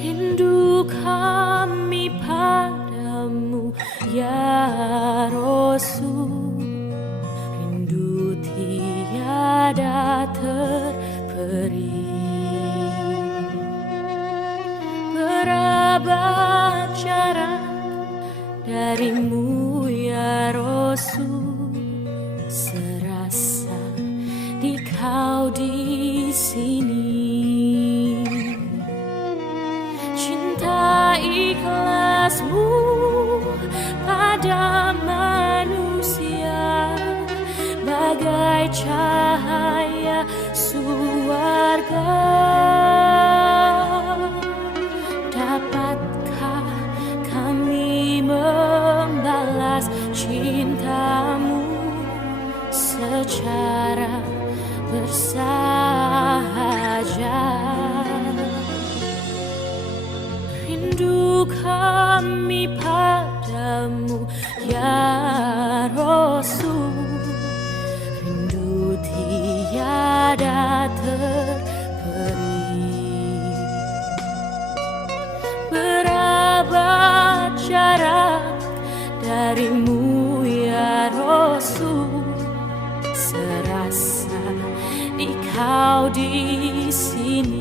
Rindu kami padamu ya Rasul, rindu tiada terperi. Berapa jarak darimu ya Rasul, serasa di kau di sini. Cinta ikhlasmu pada manusia bagai cahaya surga. Dapatkah kami membalas cintamu secara bersahaja? Rindu kami padamu ya Rasul, rindu tiada terperi. Berapa jarak darimu ya Rasul, serasa di kau di sini.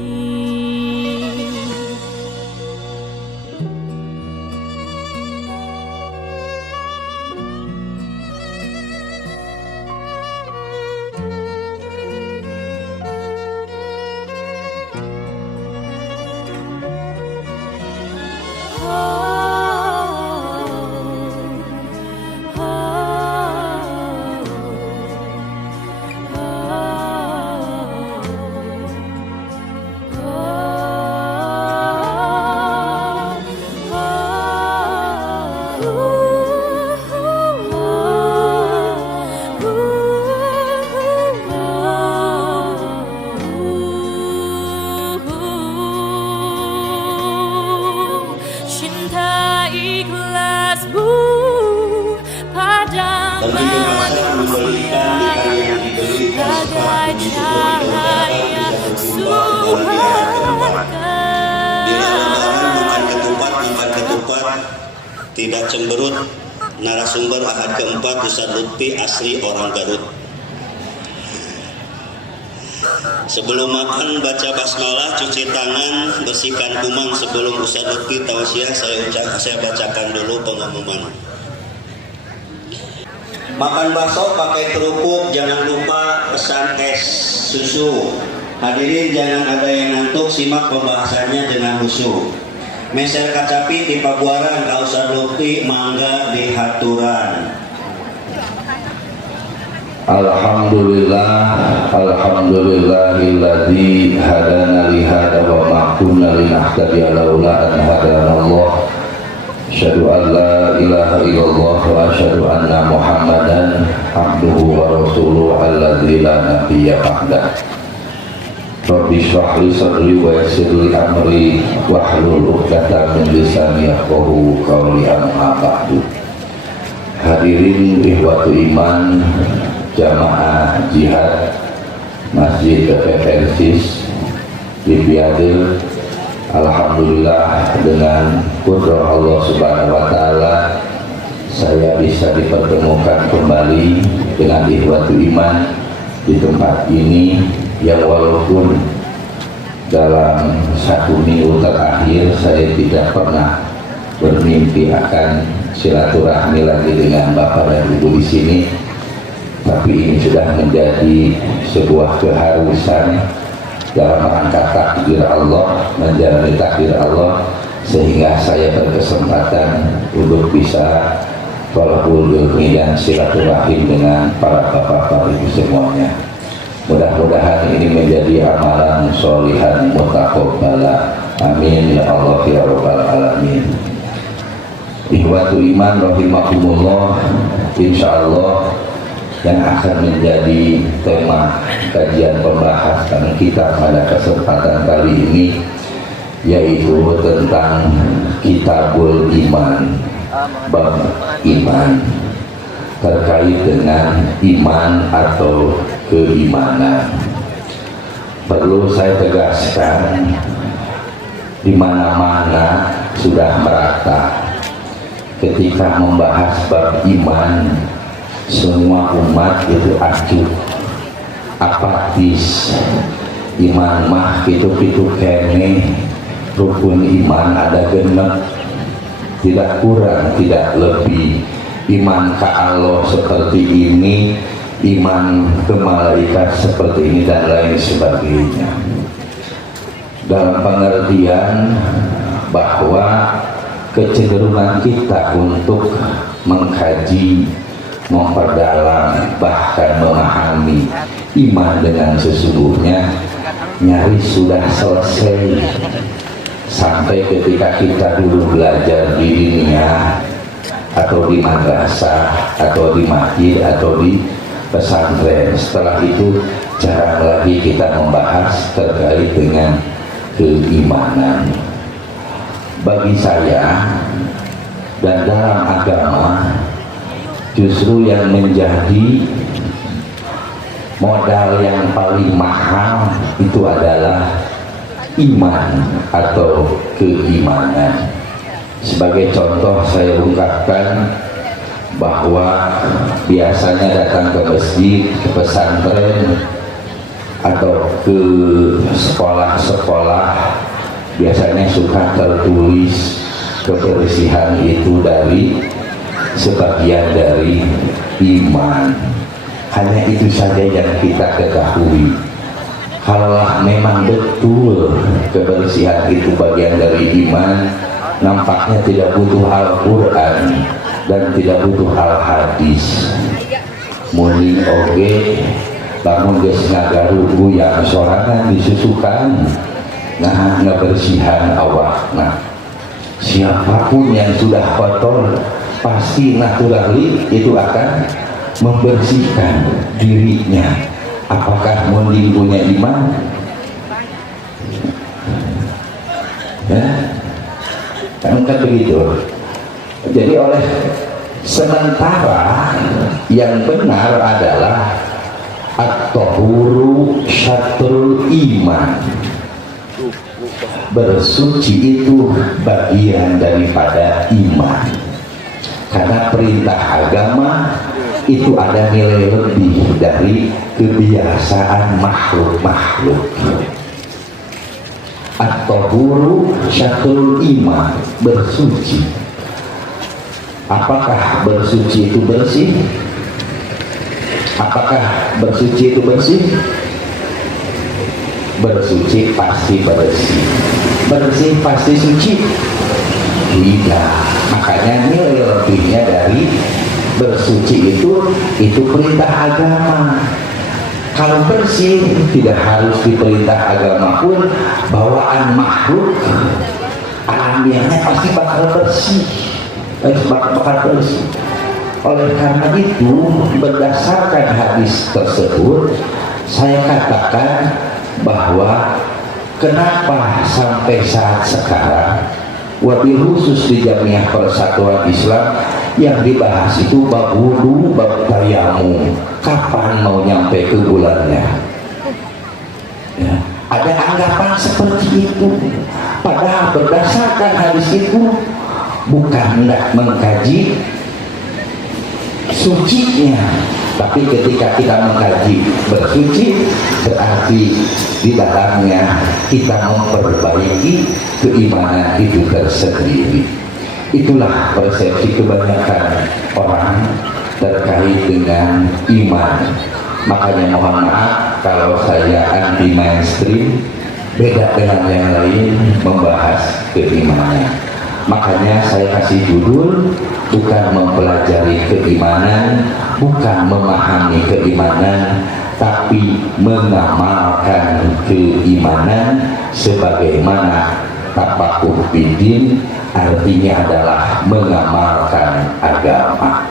Tidak cemberut, narasumber ahad keempat Ustaz Lutfi asli orang Garut. Sebelum makan baca basmalah, cuci tangan, bersihkan kuman. Sebelum Ustaz Lutfi tausiah, saya bacakan dulu pengumuman. Makan bakso pakai kerupuk, jangan lupa pesan es susu. Hadirin jangan ada yang ngantuk, simak pembahasannya dengan khusyuk. Meser kacapi di Pabuaran, Ustaz Lutfi mangga di haturan. Alhamdulillah, alhamdulillahilladzi hadana li hada wa ma kunna linahtadiya laula an hadana Allah. Asyhadu an la ilaha illallah wa asyhadu anna Muhammadan abduhu wa rasuluhu alladzi la nabiyya ba'dah. Rabbi shrah li sadri wa yassir li amri wahlul 'uqdatam min lisani yafqahu qawli, amma ba'du. Hadirin ikhwatu iman jamaah jihad Masjid Persis di Piade, alhamdulillah dengan kudrah Allah Subhanahu wa taala saya bisa dipertemukan kembali dengan ikhwatu iman di tempat ini yang walaupun dalam satu minggu terakhir saya tidak pernah bermimpi akan silaturahmi lagi dengan Bapak dan Ibu di sini, tapi ini sudah menjadi sebuah keharusan dalam rangka takdir Allah, menjalani takdir Allah, sehingga saya berkesempatan untuk bisa thalabul ilmi dan silaturahim dengan para bapak-bapak ibu semuanya. Mudah-mudahan ini menjadi amalan sholihan mutaqabbala. Amin ya Allah ya rabbal alamin. Ikhwatu iman rahimakumullah, insyaallah yang akan menjadi tema kajian pembahasan kita pada kesempatan kali ini yaitu tentang Kitabul Iman, bab iman, terkait dengan iman atau keimanan. Perlu saya tegaskan di mana-mana sudah merata. Ketika membahas bab iman, semua umat itu acuh, apatis. Iman mah pitu-pitu kene, rukun iman ada genep, tidak kurang tidak lebih. Iman ke Allah seperti ini, iman ke malaikat seperti ini, dan lain sebagainya. Dalam pengertian bahwa kecenderungan kita untuk mengkaji, memperdalam, bahkan memahami iman dengan sesungguhnya nyaris sudah selesai. Sampai ketika kita dulu belajar di dunia atau di madrasah atau di masjid atau di pesantren, setelah itu jarang lagi kita membahas terkait dengan keimanan. Bagi saya dan dalam agama, justru yang menjadi modal yang paling mahal itu adalah iman atau keimanan. Sebagai contoh saya ungkapkan bahwa biasanya datang ke masjid, ke pesantren atau ke sekolah-sekolah, biasanya suka tertulis kebersihan itu dari sebagian dari iman. Hanya itu saja yang kita ketahui. Kalau memang betul kebersihan itu bagian dari iman, nampaknya tidak butuh Al-Quran dan tidak butuh Al-Hadis. Muni oge bangun geus ngagarugu yang sorangan disusukan, nah ngebersihan awak. Nah, siapapun yang sudah kotor pasti naturally itu akan membersihkan dirinya. Apakah munding punya iman? Ya, kan begitu. Jadi oleh sementara yang benar adalah at-tahuru syatrul iman. Bersuci itu bagian daripada iman. Karena perintah agama itu ada nilai lebih dari kebiasaan makhluk-makhluk. At-tahuru syatrul iman, bersuci. Apakah bersuci itu bersih? Apakah bersuci itu bersih? Bersuci pasti bersih. Bersih pasti suci? Tidak. Makanya nilai lebihnya dari bersuci itu perintah agama. Kalau bersih tidak harus diperintah agama pun, bawaan makhluk alamiahnya pasti bakal bersih, bakal bersih. Oleh karena itu, berdasarkan hadis tersebut, saya katakan bahwa kenapa sampai saat sekarang, wabil khusus di Jamiah Persatuan Islam, yang dibahas itu bab wudu, bab tayamum. Kapan mau nyampe ke bulannya? Ya, ada anggapan seperti itu. Padahal berdasarkan hadis itu bukan hendak mengkaji sucinya, tapi ketika kita mengkaji bersuci, berarti di dalamnya kita memperbaiki keimanan itu tersendiri. Itulah persepsi kebanyakan orang terkait dengan iman. Makanya mohon maaf kalau saya anti mainstream, beda dengan yang lain membahas keimanan. Makanya saya kasih judul bukan mempelajari keimanan, bukan memahami keimanan, tapi mengamalkan keimanan sebagaimana tafakuh bidin, artinya adalah mengamalkan agama.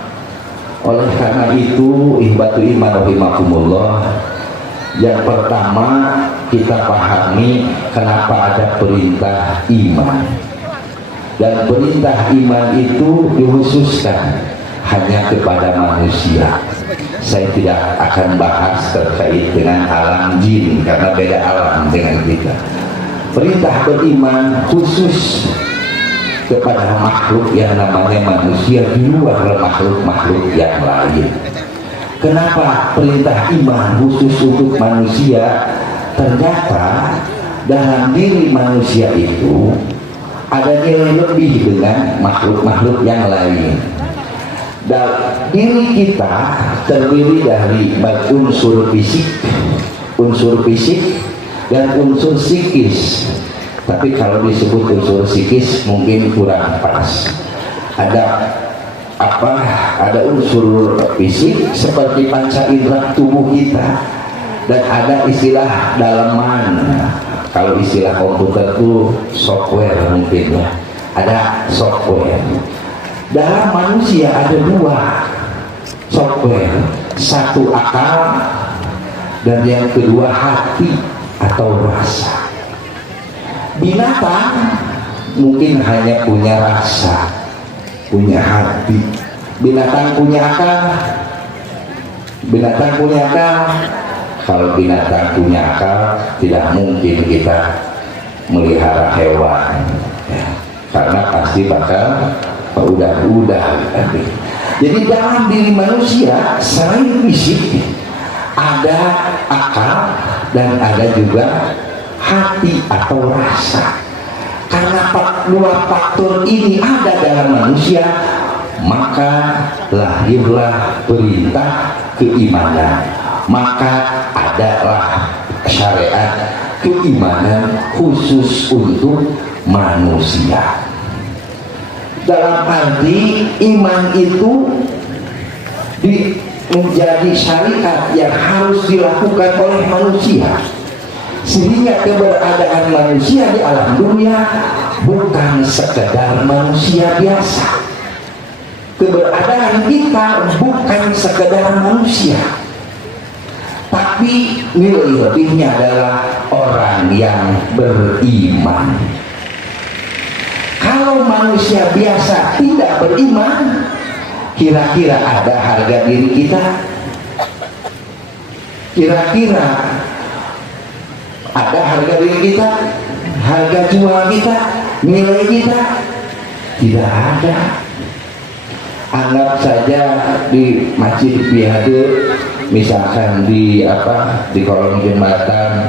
Oleh karena itu, ihbatu iman rahimakumullah, yang pertama kita pahami kenapa ada perintah iman. Dan perintah iman itu dikhususkan hanya kepada manusia. Saya tidak akan bahas terkait dengan alam jin karena beda alam dengan kita. perintah beriman khusus kepada makhluk yang namanya manusia di luar makhluk-makhluk yang lain. Kenapa perintah iman khusus untuk manusia? Ternyata dalam diri manusia itu ada nilai lebih dengan makhluk-makhluk yang lain. Dan diri kita terdiri dari unsur fisik dan unsur psikis. Tapi kalau disebut unsur psikis mungkin kurang pas. Ada unsur fisik seperti panca indera tubuh kita, dan ada istilah dalaman. Kalau istilah komputer itu software mungkin ya. Ada software. Dalam manusia ada dua software, satu akal dan yang kedua hati atau rasa. Binatang mungkin hanya punya rasa, punya hati. Binatang punya akal. Binatang punya akal. Kalau binatang punya akal, tidak mungkin kita melihara hewan, ya, karena pasti bakal udah. Jadi dalam diri manusia selain fisik ada akal dan ada juga hati atau rasa. Karena dua faktor ini ada dalam manusia, maka lahirlah perintah keimanan, maka adalah syariat keimanan khusus untuk manusia. Dalam arti iman itu menjadi syariat yang harus dilakukan oleh manusia, sehingga keberadaan manusia di alam dunia bukan sekedar manusia biasa. Keberadaan kita bukan sekedar manusia, tapi nilai lebihnya adalah orang yang beriman. Kalau manusia biasa tidak beriman, kira-kira ada harga diri kita? Kira-kira ada harga diri kita? Harga jual kita? Nilai kita? Tidak ada. Anggap saja di masjid Piade, misalkan di kolong jembatan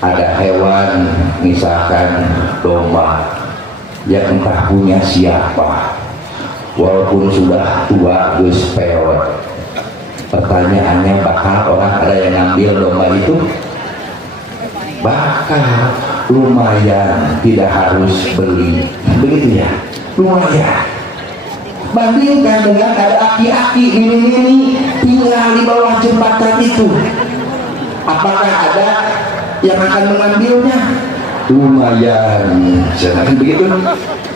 ada hewan, misalkan domba, yang entah punya siapa, walaupun sudah tua geus peot. Pertanyaannya, bakal orang ada yang ngambil domba itu? Bakal, lumayan, tidak harus beli, begitu ya, lumayan. Bandingkan dengan ada aki-aki ini tinggal di bawah jembatan itu, apakah ada yang akan mengambilnya? Lumayan, jangan begitu.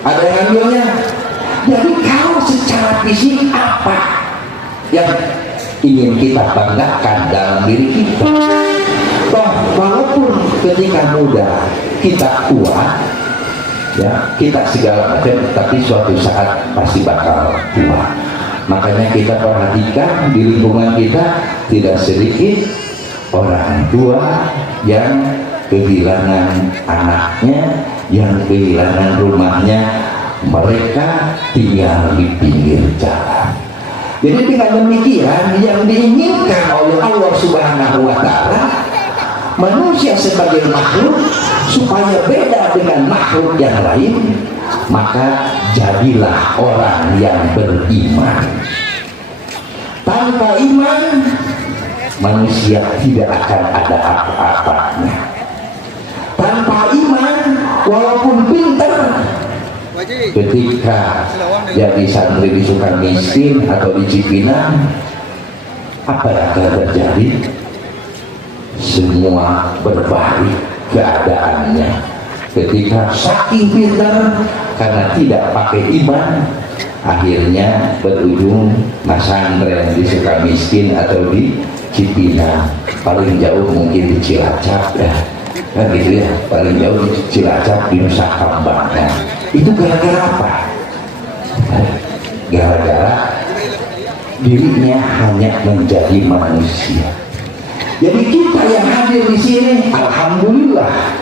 Ada yang ngambilnya. Jadi kalau secara fisik apa yang ingin kita banggakan dalam diri kita? Walaupun ketika muda kita kuat, ya, kita segala macam, tapi suatu saat pasti bakal tua. Makanya kita perhatikan di lingkungan kita tidak sedikit orang tua yang kehilangan anaknya, yang kehilangan rumahnya, mereka tinggal di pinggir jalan. Jadi dengan demikian yang diinginkan oleh Allah Subhanahu wa Ta'ala, manusia sebagai makhluk supaya beda dengan makhluk yang lain, maka jadilah orang yang beriman. Tanpa iman manusia tidak akan ada apa-apanya. Tanpa iman, walaupun pintar, ketika jadi santri di Sukamiskin atau di Cipinang, apa yang akan terjadi? Semua berbalik keadaannya. Ketika saking pintar karena tidak pakai iman, akhirnya berujung pesantren di Sukamiskin atau di Cipinang, paling jauh mungkin di Cilacap ya, kan gitu ya, paling jauh di Cilacap di Nusa Kambangan. Itu gara-gara apa? Gara-gara dirinya hanya menjadi manusia. Jadi kita yang hadir di sini, alhamdulillah,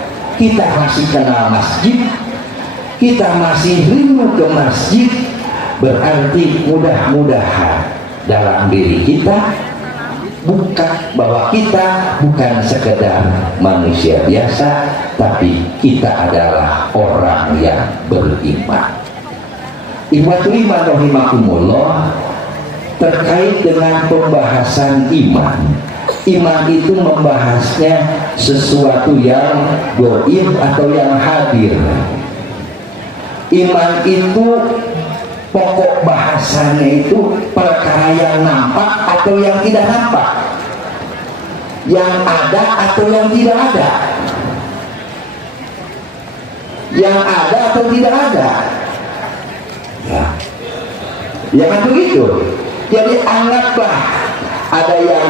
kita masih kenal masjid, kita masih rindu ke masjid, berarti mudah-mudahan dalam diri kita bukan bahwa kita bukan sekedar manusia biasa, tapi kita adalah orang yang beriman. Ikhwatul iman rahimakumullah, terkait dengan pembahasan iman. Iman itu membahasnya sesuatu yang gaib atau yang hadir. Iman itu pokok bahasanya itu perkara yang nampak atau yang tidak nampak, yang ada atau yang tidak ada, yang ada atau tidak ada. Ya kan begitu. Jadi anggaplah ada yang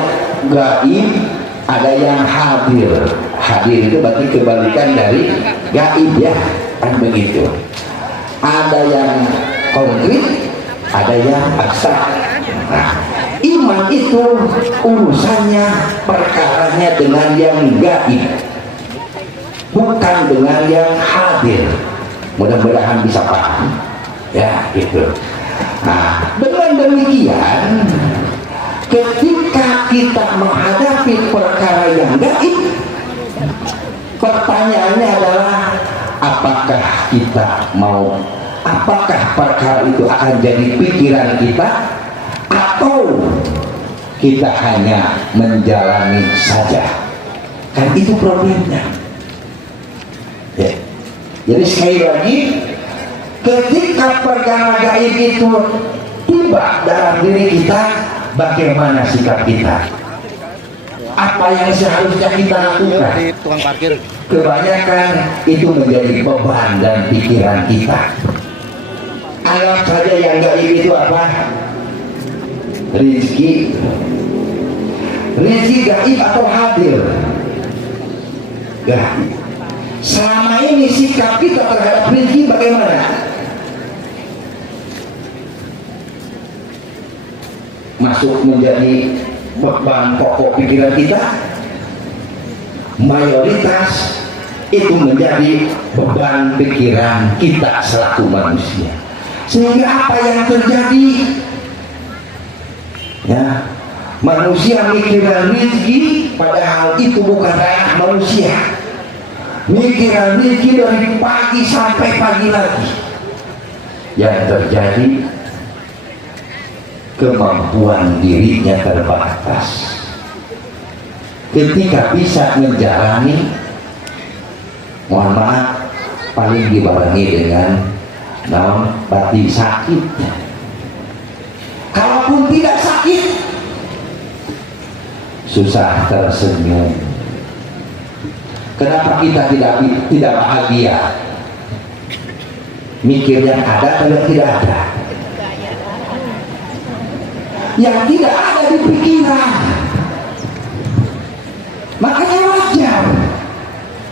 gaib, ada yang hadir. Hadir itu berarti kebalikan dari gaib, ya kan begitu. Ada yang konkret, ada yang abstrak. Nah, iman itu urusannya, perkaranya dengan yang gaib, bukan dengan yang hadir. Mudah-mudahan bisa paham, ya gitu. Nah, dengan demikian, ketika kita menghadapi perkara yang gaib, pertanyaannya adalah apakah kita mau, apakah perkara itu akan jadi pikiran kita, atau kita hanya menjalani saja. Kan itu problemnya, ya. Jadi sekali lagi, ketika perkara gaib itu tiba dalam diri kita, bagaimana sikap kita? Apa yang seharusnya kita lakukan? Kebanyakan itu menjadi beban dan pikiran kita. Anggap saja yang gaib itu apa? Rizki. Rizki gaib atau hadir? Gaib. Selama ini sikap kita terhadap rizki bagaimana? Masuk menjadi beban pokok pikiran kita? Mayoritas itu menjadi beban pikiran kita selaku manusia. Sehingga apa yang terjadi? Ya, manusia mikiran rizki, padahal itu bukan ranah manusia. Mikiran rizki dari pagi sampai pagi lagi. Yang terjadi, kemampuan dirinya terbatas. Ketika bisa menjalani, mohon maaf, paling dibarengi dengan batin sakit. Kalaupun tidak sakit, susah tersenyum. Kenapa kita tidak bahagia? Mikir yang ada atau yang tidak ada? Yang tidak ada di pikiran. Makanya wajar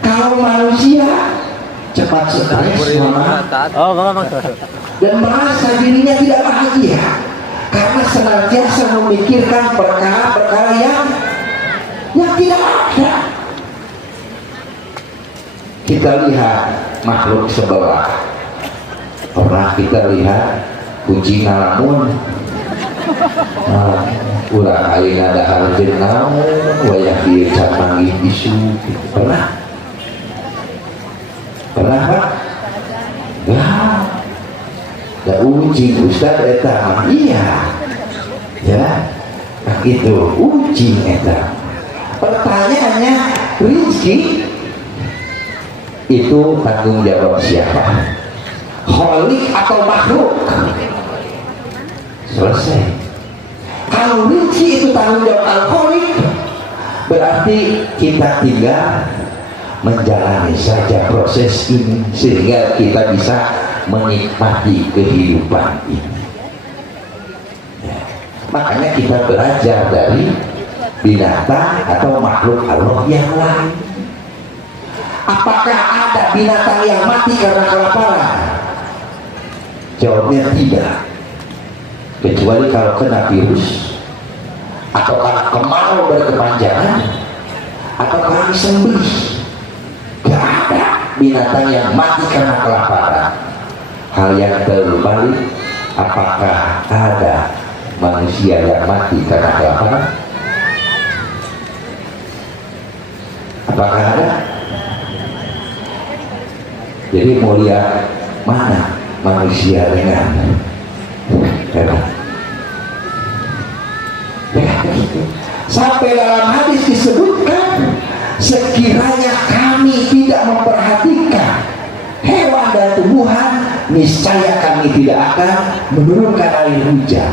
kalau manusia cepat stres dan merasa dirinya tidak bahagia karena senantiasa memikirkan perkara-perkara yang tidak ada. Kita lihat makhluk sebelah, pernah kita lihat kucing ngalamun, ulah aing ada hal jenang, wayah dia canggih isu, pernah Pak? Ya, ucing Ustaz eta, iya, ya, itu ucing eta. Pertanyaannya, rizki itu tanggung jawab siapa? Kholik atau makhluk? Selesai. Kalau rizki itu tanggung jawab al-kholik, berarti kita tinggal menjalani saja proses ini sehingga kita bisa menikmati kehidupan ini. Ya. Makanya kita belajar dari binatang atau makhluk Allah yang lain. Apakah ada binatang yang mati karena kelaparan? Jawabnya tidak. Kecuali kalau kena virus, atau karena kemarau berkepanjangan, atau karena disembelih. Gak ada. binatang yang mati karena kelaparan. Hal yang terbalik, apakah ada manusia yang mati karena kelaparan? Apakah ada? Jadi mau lihat mana manusia dengan hebat. Ya, sampai dalam hadis disebutkan, sekiranya kami tidak memperhatikan hewan dan tumbuhan, niscaya kami tidak akan menurunkan air hujan.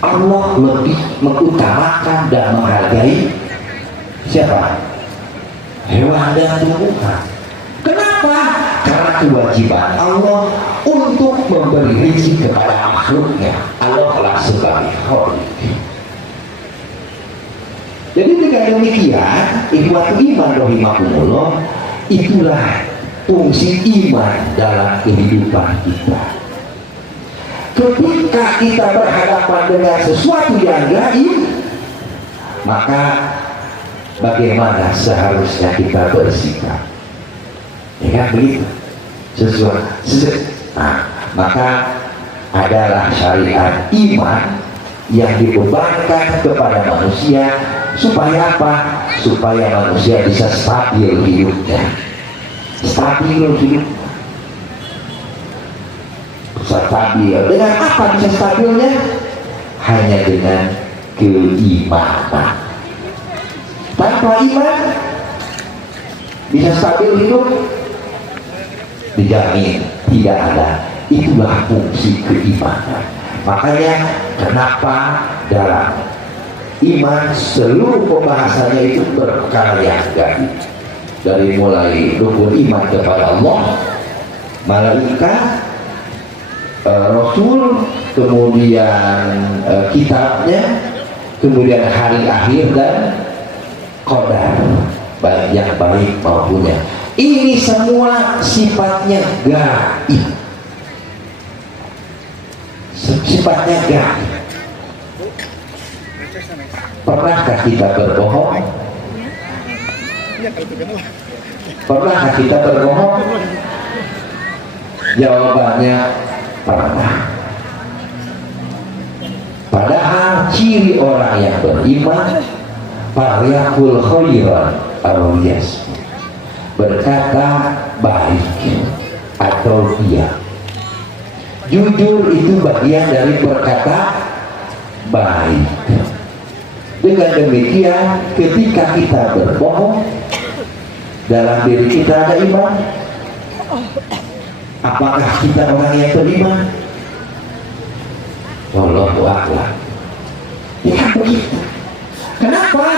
Allah lebih mengutamakan dan menghargai siapa? Hewan dan tumbuhan. Kenapa? Karena kewajiban Allah untuk memberi rezeki kepada makhluknya. Allah telah sebagai khalik. Jadi dengan demikian, ikhwatu iman rahimakumullah, itulah fungsi iman dalam kehidupan kita. Ketika kita berhadapan dengan sesuatu yang gaib, maka bagaimana seharusnya kita bersikap? Ya begitu. Maka adalah syariat iman yang dibebankan kepada manusia supaya apa? Supaya manusia bisa stabil hidupnya. Stabil hidup. Stabil. Dengan apa bisa stabilnya? Hanya dengan keimanan. Tanpa iman bisa stabil hidup? Dijamin tidak ada. Itulah fungsi keimanan. Makanya kenapa dalam iman seluruh pembahasannya itu perkara yang gaib. Dari mulai rukun iman kepada Allah, malaikat, Rasul, kemudian kitabnya, kemudian hari akhir dan qadar, baik yang baik maupun yang ini semua sifatnya gaib. Sifatnya gaib. Pernahkah kita berbohong? Pernahkah kita berbohong? Jawabannya pernah. Padahal ciri orang yang beriman, falyaqul khairan aw liyasmut, berkata baik atau diam. Jujur itu bagian dari berkata baik. Dengan demikian, ketika kita berbohong, dalam diri kita ada iman. Apakah kita orang yang beriman? Wallahu a'lam. Ya begitu. Kenapa?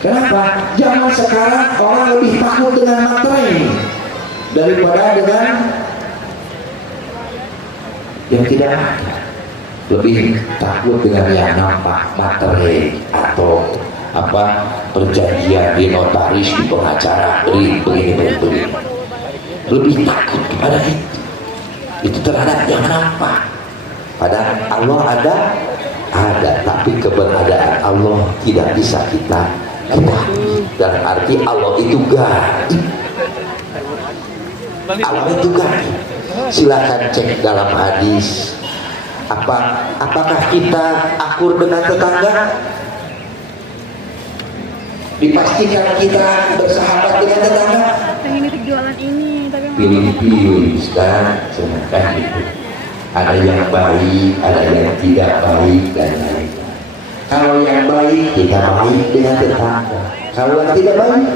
Kenapa? Zaman sekarang orang lebih takut dengan materai daripada dengan yang tidak ada. Lebih takut dengan yang nampak materai atau apa perjanjian di notaris, di pengacara, begini. Lebih takut kepada itu terhadap yang nampak. Padahal Allah ada, tapi keberadaan Allah tidak bisa kita ketahui. Dalam arti Allah itu gaib. Allah itu gaib. Silakan cek dalam hadis. Apakah kita akur dengan tetangga? Dipastikan kita bersahabat dengan tetangga. Pengen nitip jualan ini, tapi Pilih-pilih sekarang sebenarnya itu. Ada yang baik, ada yang tidak baik dan lain. Kalau yang baik kita baik dengan tetangga. Kalau yang tidak baik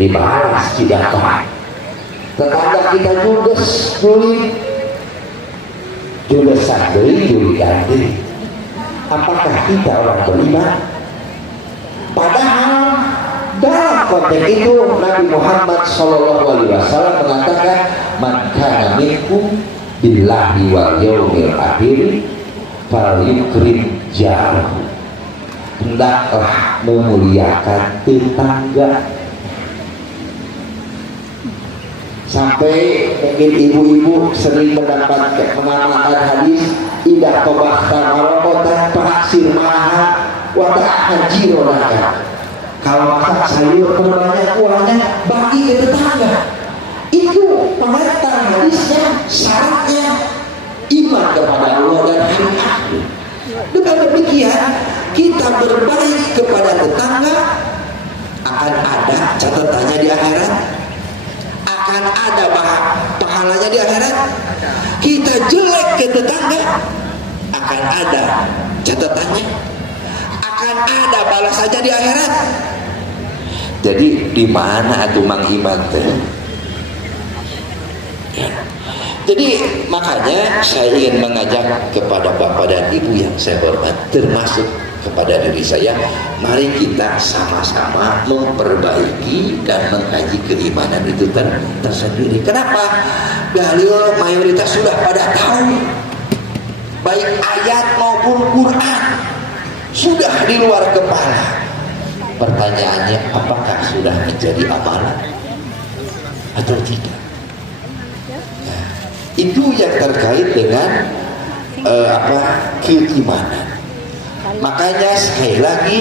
dibalas tidak baik. Tetangga kita judes sendiri, juli ganti. Apakah kita orang beriman? Padahal dalam konteks itu Nabi Muhammad SAW mengatakan, man kana minkum billahi wal yaumil akhir falyukrim jarahu. Hendaklah memuliakan tetangga. Sampai mungkin ibu-ibu sering mengamalkan hadis idah tobahta marokotan paksir maha wadah haji ronaka. Kalau masak sayur terbanyak kuahnya bagi ke tetangga. Itu pengantar hadisnya, syaratnya iman kepada Allah dan hari akhir. Dengan demikian kita berbaik kepada tetangga akan ada catatannya di akhirat, akan ada pahalanya di akhirat. Kita jelek ke tetangga akan ada catatannya, akan ada balasannya di akhirat. Jadi di mana atuh Mang Iman teh? Ya. Jadi makanya saya ingin mengajak kepada Bapak dan Ibu yang saya hormat, termasuk kepada diri saya, mari kita sama-sama memperbaiki dan mengkaji keimanan itu tersendiri. Kenapa? Dalil mayoritas sudah pada tahu, baik ayat maupun Quran sudah di luar kepala. Pertanyaannya, apakah sudah menjadi amalan atau tidak? Nah, itu yang terkait dengan keimanan. Makanya sekali lagi,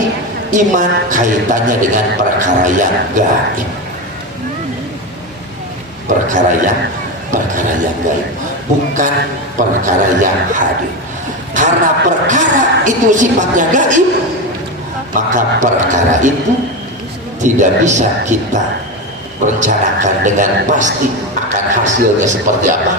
iman kaitannya dengan perkara yang gaib, perkara yang gaib, bukan perkara yang hadir. Karena perkara itu sifatnya gaib, maka perkara itu tidak bisa kita rencanakan dengan pasti akan hasilnya seperti apa,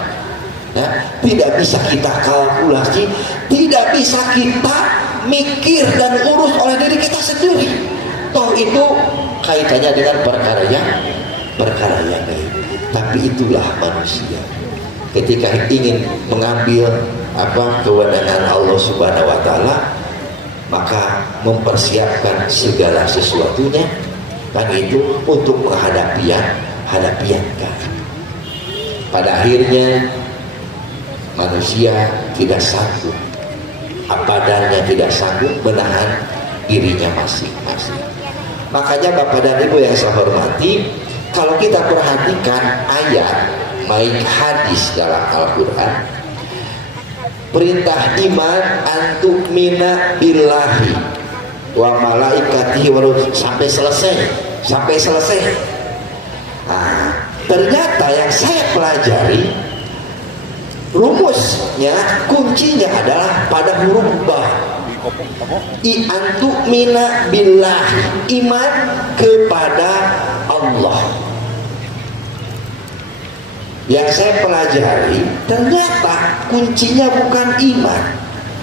ya, tidak bisa kita kalkulasi, tidak bisa kita mikir dan urus oleh diri kita sendiri. Toh itu kaitannya dengan perkara yang gaib. Tapi itulah manusia, ketika ingin mengambil kewenangan Allah Subhanahu wa Ta'ala, maka mempersiapkan segala sesuatunya kan itu untuk menghadapi yang gaib. Pada akhirnya manusia tidak sanggup, badannya tidak sanggup menahan dirinya masing-masing. Makanya Bapak dan Ibu yang saya hormati, kalau kita perhatikan ayat baik hadis dalam Al-Quran, perintah iman antu'mina billahi wa malaikatihi sampai selesai. Nah, ternyata yang saya pelajari rumusnya, kuncinya adalah pada huruf ba. Antu'mina billahi, iman kepada Allah. Yang saya pelajari, ternyata kuncinya bukan iman,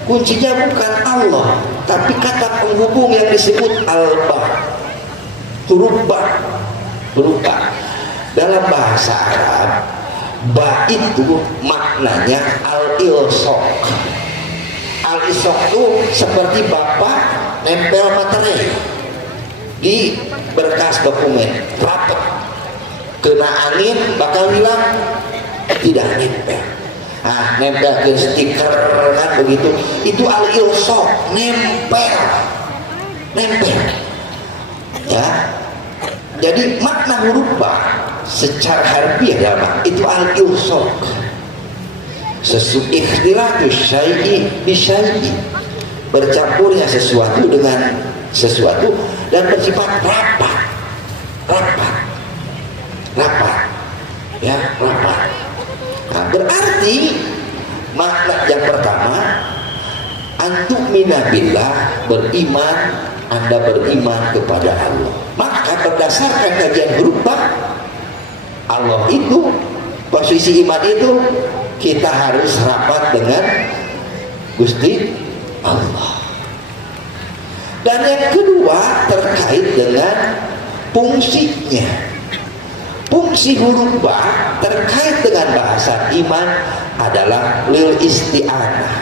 kuncinya bukan Allah, tapi kata penghubung yang disebut al-ba, huruf ba. Dalam bahasa Arab, ba itu maknanya al-ilsok. Al-ilsok itu seperti bapak nempel materai di berkas dokumen, rapat, kena angin bakal hilang, tidak nempel. Nah, nempel ke stiker kan begitu, itu al-ilsok, nempel ya. Jadi makna huruf ba secara harfiah dalam itu al-ilsok, ikhtilatu syai'i bi syai'i, bercampurnya sesuatu dengan sesuatu dan bersifat rapat ya, rapat. Nah, berarti makna yang pertama, antu'mina billah, beriman, Anda beriman kepada Allah. Maka berdasarkan kajian huruf ba, Allah itu, posisi iman itu kita harus rapat dengan Gusti Allah. Dan yang kedua terkait dengan fungsinya. Fungsi huruf ba terkait dengan bahasa iman adalah lil isti'anah,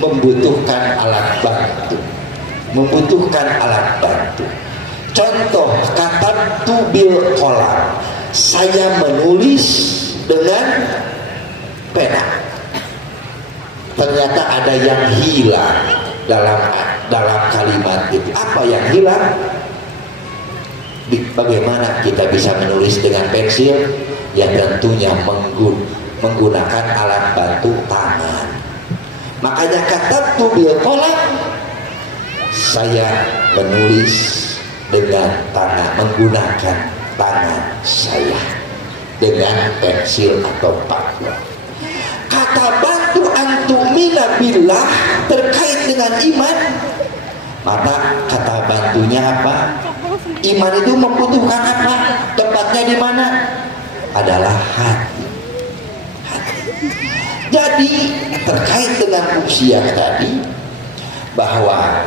membutuhkan alat bantu. Contoh, katabtu bil qalam, saya menulis dengan pena. Ternyata ada yang hilang dalam kalimat itu. Apa yang hilang? Bagaimana kita bisa menulis dengan pensil? Ya tentunya menggunakan alat bantu tangan. Makanya katabtu bil qalam, saya menulis dengan tangan, menggunakan tangan saya dengan pensil atau paku. Kata bantu antumina billah terkait dengan iman, maka kata bantunya apa? Iman itu membutuhkan apa? Tempatnya di mana? Adalah hati. Jadi terkait dengan fungsi yang tadi, bahwa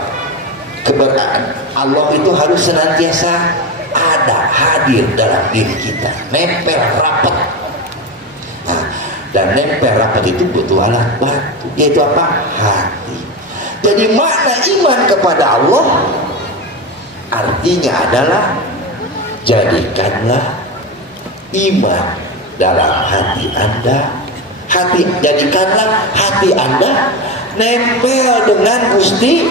keberadaan Allah itu harus senantiasa ada, hadir dalam diri kita, nempel rapat. Nah, dan nempel rapat itu butuh alat bantu, yaitu apa? Hati. Jadi makna iman kepada Allah artinya adalah jadikanlah iman dalam hati Anda. Jadikanlah hati Anda nempel dengan Gusti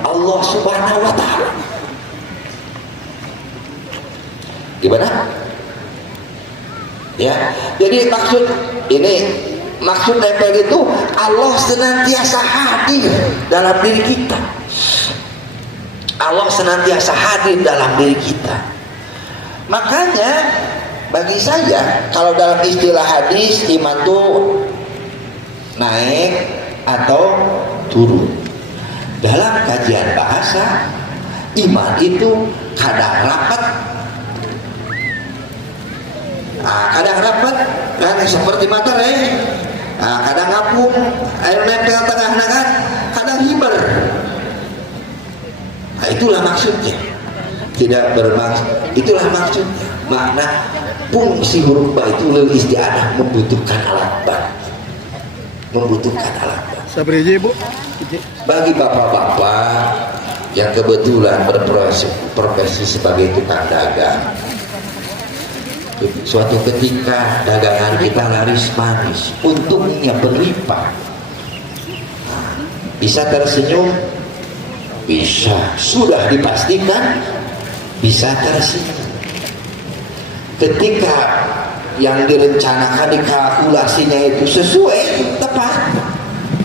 Allah Subhanahu wa Ta'ala. Gimana? Ya, jadi maksud nempel itu Allah senantiasa hadir dalam diri kita. Allah senantiasa hadir dalam diri kita. Makanya bagi saya, kalau dalam istilah hadis, iman itu naik atau turun. Dalam kajian bahasa, iman itu kadang rapat, kadang rapat, kan seperti materai, kadang ngapung, air nempel tengah kan, kadang hiber. Nah, itulah maksudnya. Tidak bermaksud, itulah maksudnya. Makna fungsi huruf ba itu lil isti'anah, membutuhkan alat bantu. Membutuhkan alat bantu. Sabar aja, Bu. Bagi bapak-bapak yang kebetulan berprofesi sebagai tukang dagang, suatu ketika dagangan kita laris manis, untungnya berlimpah, bisa tersenyum, bisa, sudah dipastikan bisa tersenyum. Ketika yang direncanakan, dikalkulasinya itu sesuai, tepat,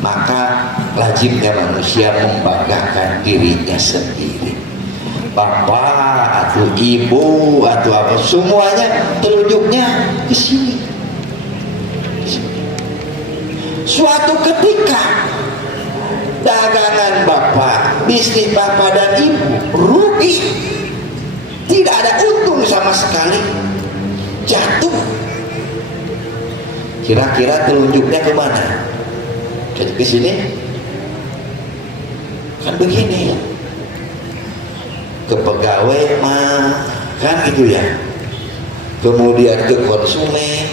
maka lazimnya manusia membanggakan dirinya sendiri. Bapak atau ibu atau apa, semuanya telunjuknya ke sini. Suatu ketika dagangan bapak, bisnis bapak dan ibu rugi, tidak ada untung sama sekali, jatuh. Kira-kira telunjuknya kemana? Ke sini? Kan begini, ke pegawai mah kan gitu ya. Kemudian ke konsumen,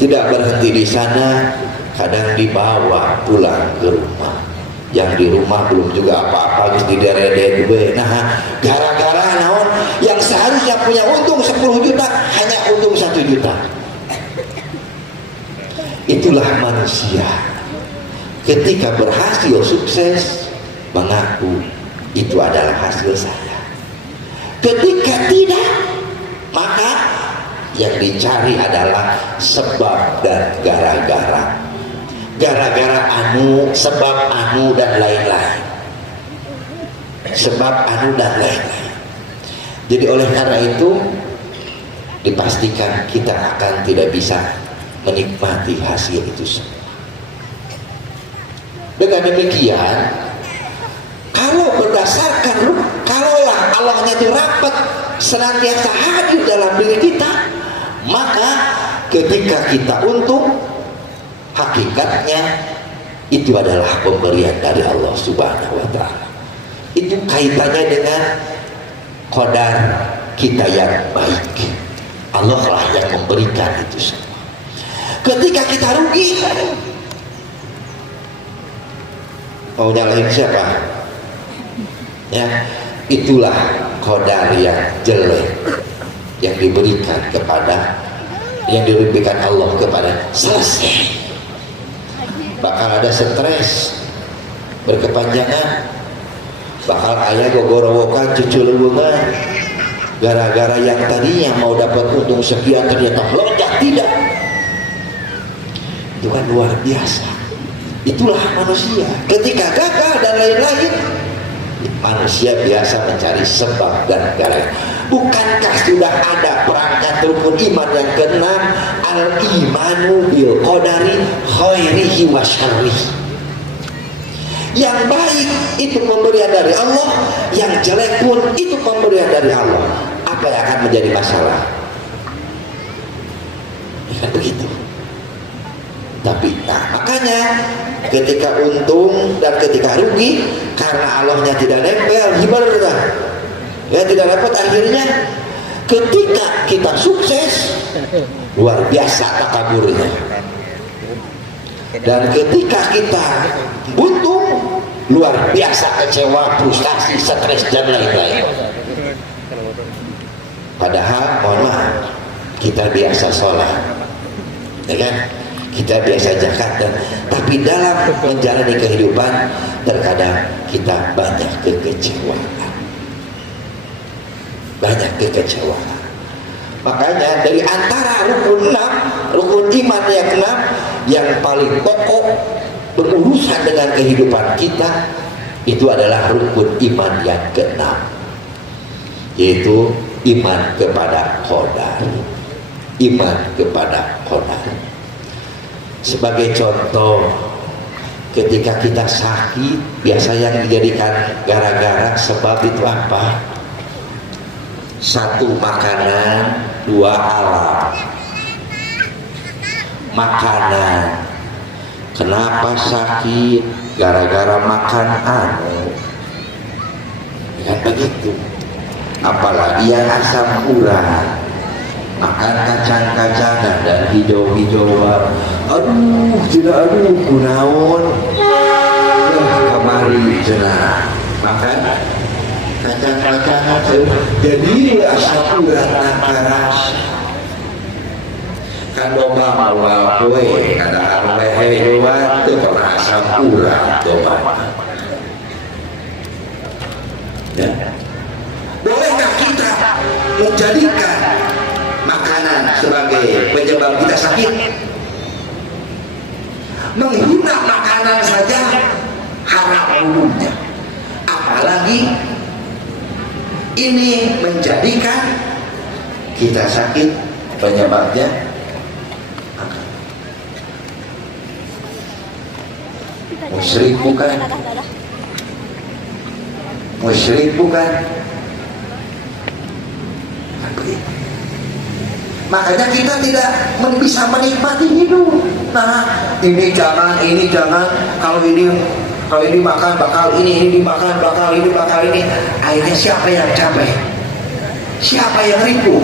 tidak berhenti di sana, kadang dibawa pulang ke rumah. Yang di rumah belum juga apa-apa, harus di daerah-daerah gue. Nah, gara-gara naon yang seharusnya punya untung 10 juta hanya untung 1 juta. Itulah manusia. Ketika berhasil sukses, mengaku itu adalah hasil saya. Ketika tidak, maka yang dicari adalah sebab dan gara-gara. Gara-gara anu, sebab anu dan lain-lain. Sebab anu dan lain-lain. Jadi oleh karena itu dipastikan kita akan tidak bisa menikmati hasil itu semua. Dengan demikian, kalau berdasarkan, kalaulah Allahnya itu rapat, senantiasa hadir dalam diri kita, maka ketika kita untung, hakikatnya itu adalah pemberian dari Allah Subhanahu wa Ta'ala. Itu kaitannya dengan qadar kita yang baik. Allah lah yang memberikan itu semua. Ketika kita rugi, mau nyalahin siapa? Ya, itulah qadar yang jelek yang diberikan kepada, yang diberikan Allah kepada. Selesai. Bakal ada stres berkepanjangan, bakal ayah gogorowokan cucu lewungan, gara-gara yang tadinya mau dapat untung sekian ternyata melonjak tidak. Itu kan luar biasa. Itulah manusia. Ketika gagal dan lain-lain, Manusia biasa mencari sebab dan gara. Bukankah sudah ada perangkat rukun iman yang keenam, al-imanu bil qadari khairihi wa syarrihi. Yang baik itu pemberian dari Allah, yang jelek pun itu pemberian dari Allah. Apa yang akan menjadi masalah? Ya, begitu. Tapi makanya ketika untung dan ketika rugi, karena Allahnya tidak nempel, gimana? Ya tidak dapat, akhirnya ketika kita sukses luar biasa takaburnya, dan ketika kita buntung luar biasa kecewa, frustasi, stres dan lain-lain. Padahal mohon maaf, kita biasa sholat, ya kan? Kita biasa zakat, tapi dalam menjalani kehidupan terkadang kita banyak kekecewaan. Banyak kekecewaan. Makanya dari antara rukun 6, rukun iman yang 6 yang paling pokok berurusan dengan kehidupan kita, itu adalah rukun iman yang ke-6, yaitu iman kepada qadar. Iman kepada qadar. Sebagai contoh, ketika kita sakit, biasa yang dijadikan gara-gara sebab itu apa? 1 makanan, 2 alam. Makanan, kenapa sakit? Gara-gara makan ya begitu. Apalagi yang asam urat, makan kacang-kacangan dan hijau-hijauan, aduh kunaon kemari cenah makan kacang-kacangan jadi asam urat nakaras kan domba mawa kue ada arlehe hewan teu pernah asam urat domba ya. Bolehkah kita menjadikan makanan sebagai penyebab kita sakit? Menghina makanan saja haram hukumnya, apalagi ini menjadikan kita sakit. Penyebabnya musyrik bukan? Musyrik bukan? Makanya kita tidak bisa menikmati hidup. Nah, ini jangan, kalau ini makan bakal ini dimakan bakal ini. Akhirnya siapa yang capek? Siapa yang ribu?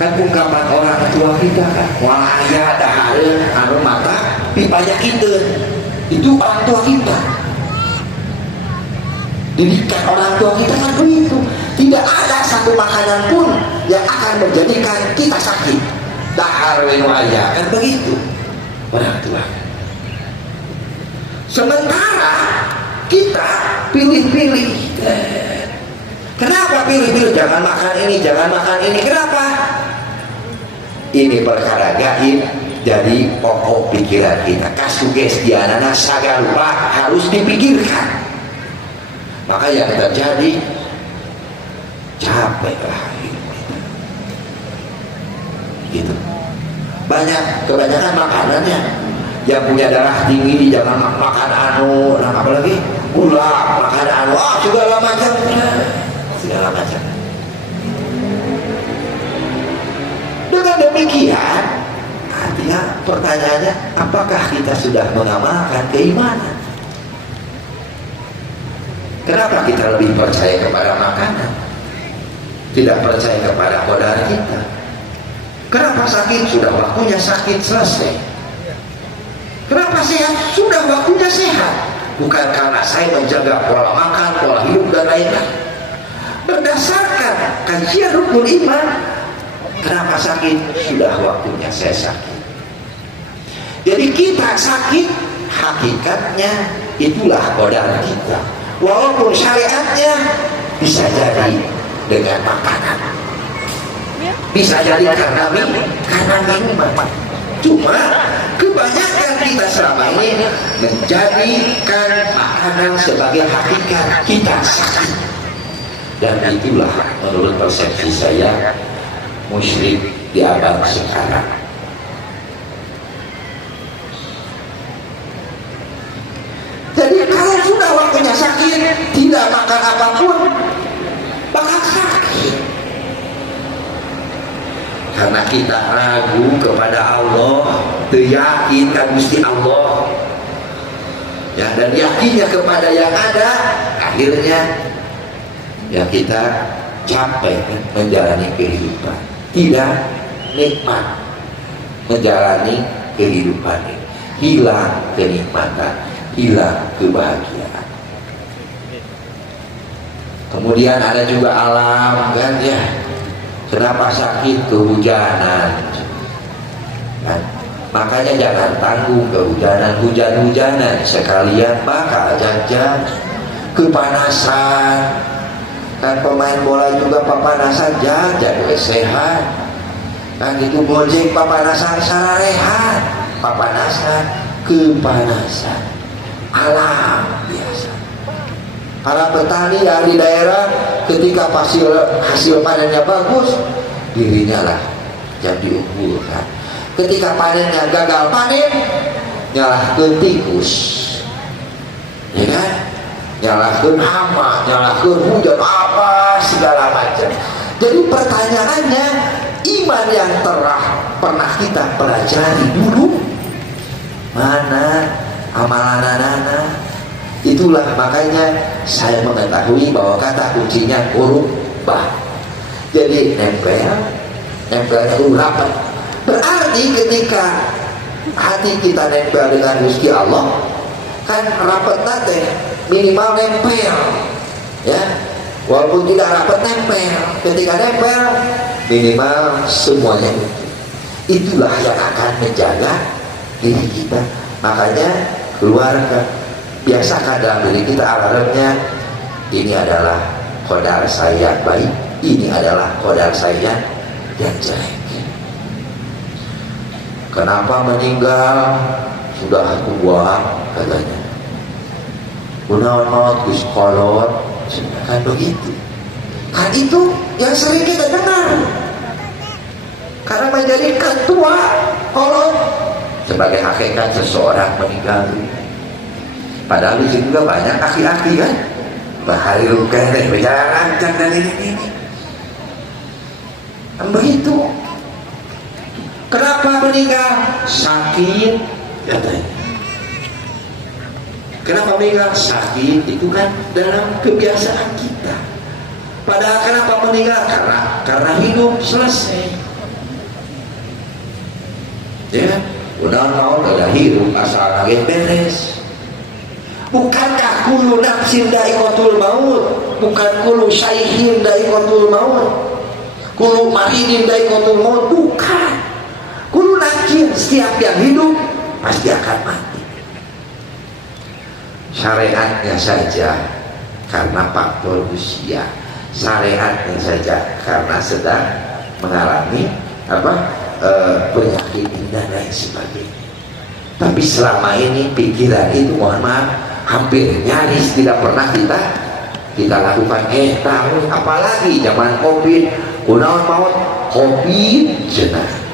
Kan ungkapan orang tua kita kan, walaya dahareun anu mata pipanya kita. Itu orang tua kita. Didikan orang tua kita kan begitu. Tidak ada satu makanan pun yang akan menjadikan kita sakit. Dahar wenu aya kan begitu orang tua. Sementara kita pilih-pilih. Kenapa pilih-pilih? Jangan makan ini, jangan makan ini. Kenapa? Ini perkara gaib. Jadi pokok pikiran kita, kasugestianana sagarupa harus dipikirkan. Maka yang terjadi capek lah gitu. Kebanyakan makanannya yang punya darah tinggi jangan makan anu, nah apalagi gula, makan anu, segala macam. Dengan demikian, artinya pertanyaannya, apakah kita sudah mengamalkan keimanan? Kenapa kita lebih percaya kepada makanan, tidak percaya kepada qadar kita? Kenapa sakit? Sudah waktunya sakit, selesai. Kenapa sehat? Sudah waktunya sehat. Bukan karena saya menjaga pola makan, pola hidup dan lain-lain. Berdasarkan kajian rukun iman, kenapa sakit? Sudah waktunya saya sakit. Jadi kita sakit, hakikatnya itulah qadar kita. Walaupun syariatnya bisa jadi dengan makanan, bisa jadi karena minuman. Cuma kebanyakan kita selama ini menjadikan makanan sebagai hakikat kita sakit. Dan itulah menurut persepsi saya musyrik di abad sekarang. Jadi kalau sudah waktunya sakit, tidak makan apapun, bakal sakit. Karena kita ragu kepada Allah, yakin kan Gusti Allah, ya, dan yakinnya kepada yang ada, akhirnya ya kita capek menjalani kehidupan, tidak nikmat menjalani kehidupan ini, hilang kenikmatan, hilang kebahagiaan. Kemudian ada juga alam kan ya, kenapa sakit? Kehujanan kan? Makanya jangan tanggung kehujanan, hujan-hujanan sekalian bakal jajan. Kepanasan kan, pemain bola juga papanasan jajan sehat kan, itu gojek papanasan sararehan, papanasan kepanasan alam biasa. Para petani yang di daerah ketika hasil panennya bagus, dirinya lah yang diunggulkan. Ketika panennya gagal panen, nyalahkeun tikus, ya kan? Nyalahkeun hama, nyalahkeun hujan, apa segala macam. Jadi pertanyaannya, iman yang pernah kita pelajari dulu mana amalan anak-anak? Itulah makanya saya mengetahui bahwa kata kuncinya huruf bah. Jadi nempel itu rapat. Berarti ketika hati kita nempel dengan Gusti Allah, kan rapat nate minimal nempel, ya. Walaupun tidak rapat nempel, ketika nempel minimal semuanya itulah yang akan menjaga diri kita. Makanya keluarga biasakan dalam diri kita alarmnya, ini adalah qadar saya baik, ini adalah qadar saya yang jelek. Kenapa meninggal? Sudah tua katanya, kunaon maut geus kolot, kan begitu. Kan itu yang sering kita dengar. Karena menjadikan tua kolot sebagai hakikat seseorang meninggal. Padahal di juga banyak aki-aki kan, bahari rukanya berjalan lancar dan ini. Begitu. Kenapa meninggal? Sakit katanya. Kenapa meninggal? Sakit, itu kan dalam kebiasaan kita. Padahal kenapa meninggal? Karena hidup selesai. Ya, udah mau ada hidup asal lagi beres. Bukankah kulu nafsin da'iqatul maut? Bukan kulu syaihin da'iqatul maut, kulu maridin da'iqatul maut? Bukan. Kulu nafsin, setiap yang hidup pasti akan mati. Syariatnya saja karena faktor usia, syariatnya saja karena sedang mengalami penyakit dan lain sebagainya. Tapi selama ini pikiran itu, mohon maaf, hampir nyaris tidak pernah kita lakukan. Tahun apalagi zaman Covid, kunaon maut Covid cenah.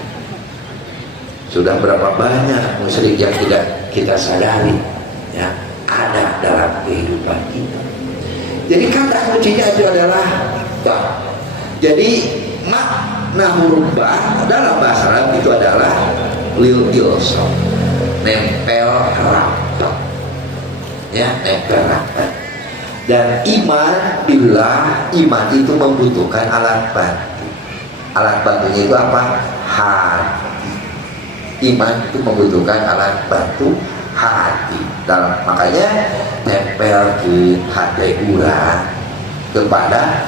Sudah berapa banyak musyrik yang tidak kita sadari, ya, ada dalam kehidupan kita. Jadi kata kuncinya itu adalah bah. Jadi makna huruf bah dalam bahasa Arab itu adalah lil ilsam, nempel rapat, ya, nempel rapat. Dan iman billah, iman itu membutuhkan alat bantu. Alat bantunya itu apa? Hati. Iman itu membutuhkan alat bantu hati. Makanya tempel ke hati urang kepada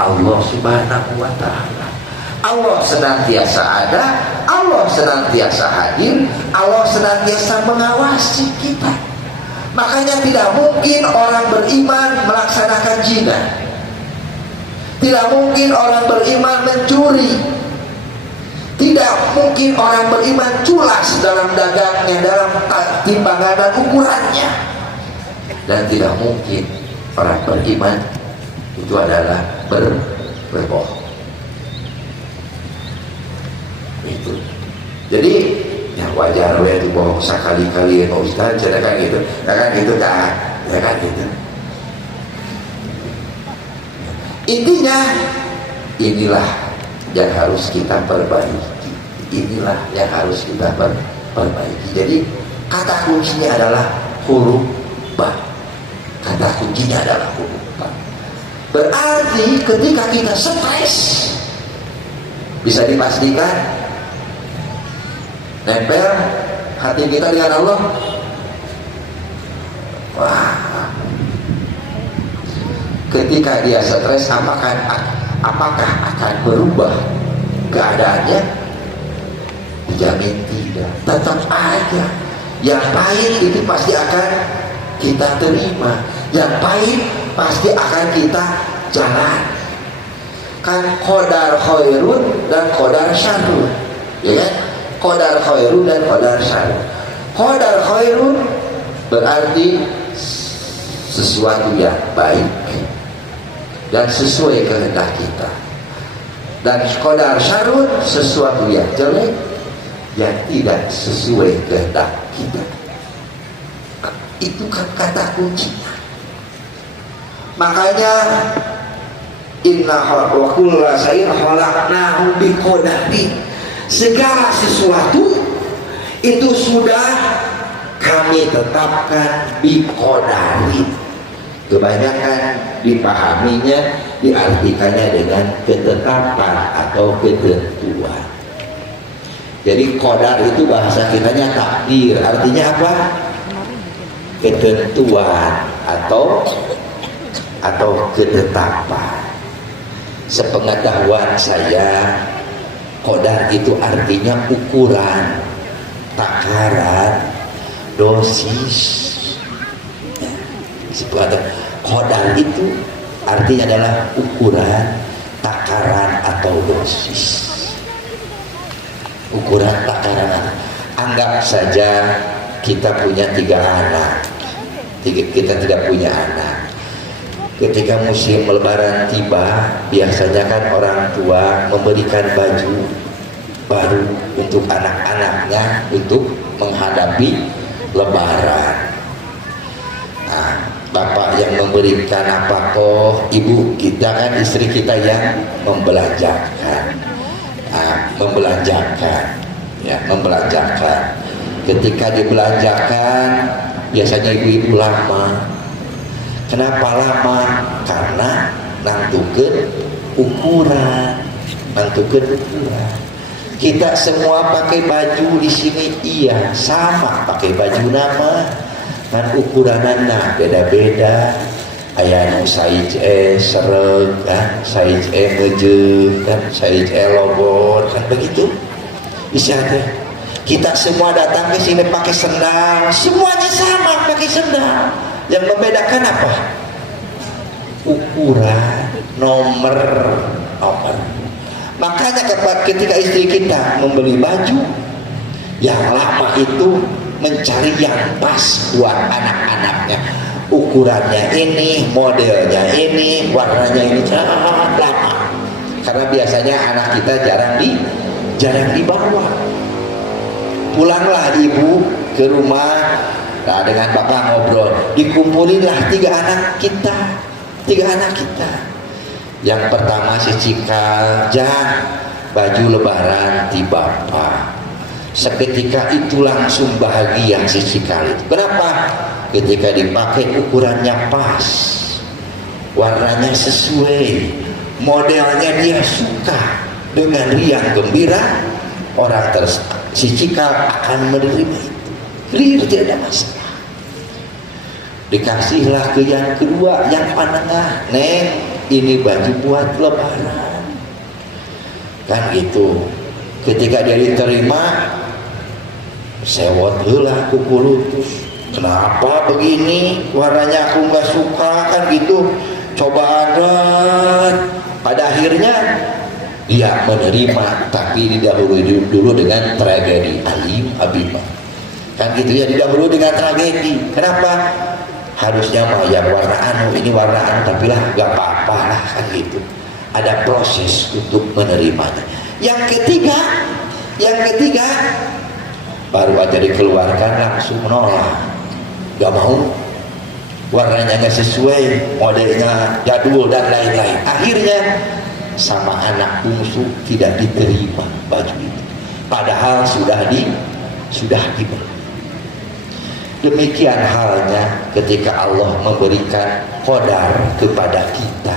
Allah Subhanahu wa Ta'ala. Allah senantiasa ada, Allah senantiasa hadir, Allah senantiasa mengawasi kita. Makanya tidak mungkin orang beriman melaksanakan zina, tidak mungkin orang beriman mencuri, tidak Tidak mungkin orang beriman culas dalam dagangnya, dalam timbangan dan ukurannya. Dan tidak mungkin orang beriman itu adalah berbohong. Itu. Jadi ya wajar we itu bohong sekali-kali ya Ustaz, kan gitu. Kan gitu kan. Ya kan gitu. Intinya inilah yang harus kita perbaiki. Inilah yang harus kita perbaiki. Jadi kata kuncinya adalah huruf ba. Kata kuncinya adalah huruf ba. Berarti ketika kita stres, bisa dipastikan nempel hati kita dengan Allah. Wah, ketika dia stres, apakah akan berubah keadaannya? Dijamin tidak. Tetap aja yang pahit itu pasti akan kita terima, yang pahit pasti akan kita jalan. Kan qadar khairun dan qadar syarrun, ya kan? Qadar khairun dan qadar syarrun. Qadar khairun berarti sesuatu yang baik dan sesuai kehendak kita, dan qadar syarrun sesuatu yang jelek yang tidak sesuai kehendak kita. Itu kan kata kuncinya. Makanya inna wa kullu shay'in khalaqnahu biqadarin. Segala sesuatu itu sudah kami tetapkan biqadarin. Kebanyakan dipahaminya, diartikannya dengan ketetapan atau ketentuan. Jadi qadar itu bahasa kitanya takdir, artinya apa? Ketentuan atau ketetapan. Sepengetahuan saya, qadar itu artinya ukuran, takaran, dosis. Qadar itu artinya adalah ukuran, takaran atau dosis. Ukuran, takaran. Anggap saja kita punya 3 anak. Kita tidak punya anak. Ketika musim lebaran tiba, biasanya kan orang tua memberikan baju baru untuk anak-anaknya untuk menghadapi lebaran. Nah, bapak yang memberikan apa kok, ibu kita kan, istri kita yang membelanjakan. Nah, membelanjakan. Ketika dibelanjakan, biasanya ibu-ibu lama. Kenapa lama? Karena nantukeun ukuran. Kita semua pakai baju di sini, iya sama pakai baju nama, kan ukuranana beda-beda. Aya nu size sereg kan, size ngeujeug kan, size logon kan, begitu. Bisa teh. Kita semua datang ke sini pakai sendal, semuanya sama pakai sendal. Yang membedakan apa? Ukuran, nomor. Makanya ketika istri kita membeli baju, yang lama itu mencari yang pas buat anak-anaknya. Ukurannya ini, modelnya ini, warnanya ini, lama. Karena biasanya anak kita jarang dibawa. Pulanglah ibu ke rumah, nah dengan bapak ngobrol, dikumpulinlah 3 anak kita. Yang pertama si Cikal, baju lebaran di bapak. Seketika itu langsung bahagia si Cikal itu. Kenapa? Ketika dipakai ukurannya pas, warnanya sesuai, modelnya dia suka, dengan riang gembira, si Cikal akan menerima itu. Clear, tidak ada masalah. Dikasihlah ke yang kedua, yang panengah, Neng, ini baju buat lebaran. Kan gitu. Ketika dia diterima, sewot heula kuku lutut. Kenapa begini? Warnanya aku nggak suka, kan gitu. Coba adat. Pada akhirnya Dia menerima, tapi didahului dulu dengan tragedi. Alim Abimah kan gitu ya, didahului dengan tragedi. Kenapa? Harusnya mah yang warna anu, ini warna anu, tapi lah gak apa-apa lah kan gitu. Ada proses untuk menerimanya. Yang ketiga baru aja dikeluarkan langsung menolak, gak mau, warnanya gak sesuai, modelnya jadul dan lain-lain. Akhirnya sama anak bungsu tidak diterima baju itu, padahal sudah dibeli. Demikian halnya ketika Allah memberikan qadar kepada kita.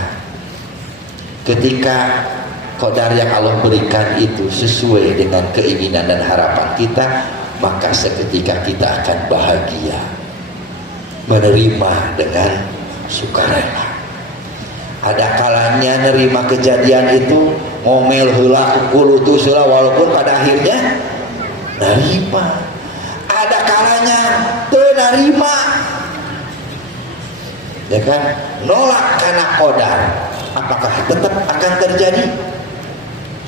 Ketika qadar yang Allah berikan itu sesuai dengan keinginan dan harapan kita, maka seketika kita akan bahagia, menerima dengan sukarela. Ada kalanya nerima kejadian itu ngomel heula kulutus heula, walaupun pada akhirnya nerima. Ada kalanya teu narima, ya kan, nolak karena qadar. Apakah tetap akan terjadi?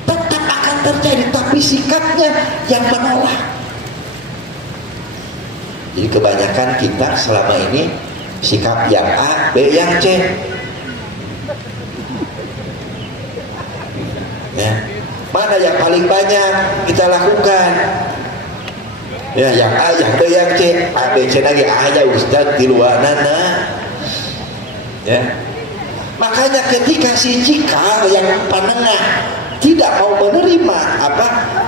Tetap akan terjadi, tapi sikapnya yang menolak. Jadi kebanyakan kita selama ini sikap yang A, B, yang C. Ya. Mana yang paling banyak kita lakukan? Ya, yang A, yang B, yang C. A, B, C lagi aja Ustaz di luar nana. Ya. Makanya ketika si cikal yang penengah tidak mau menerima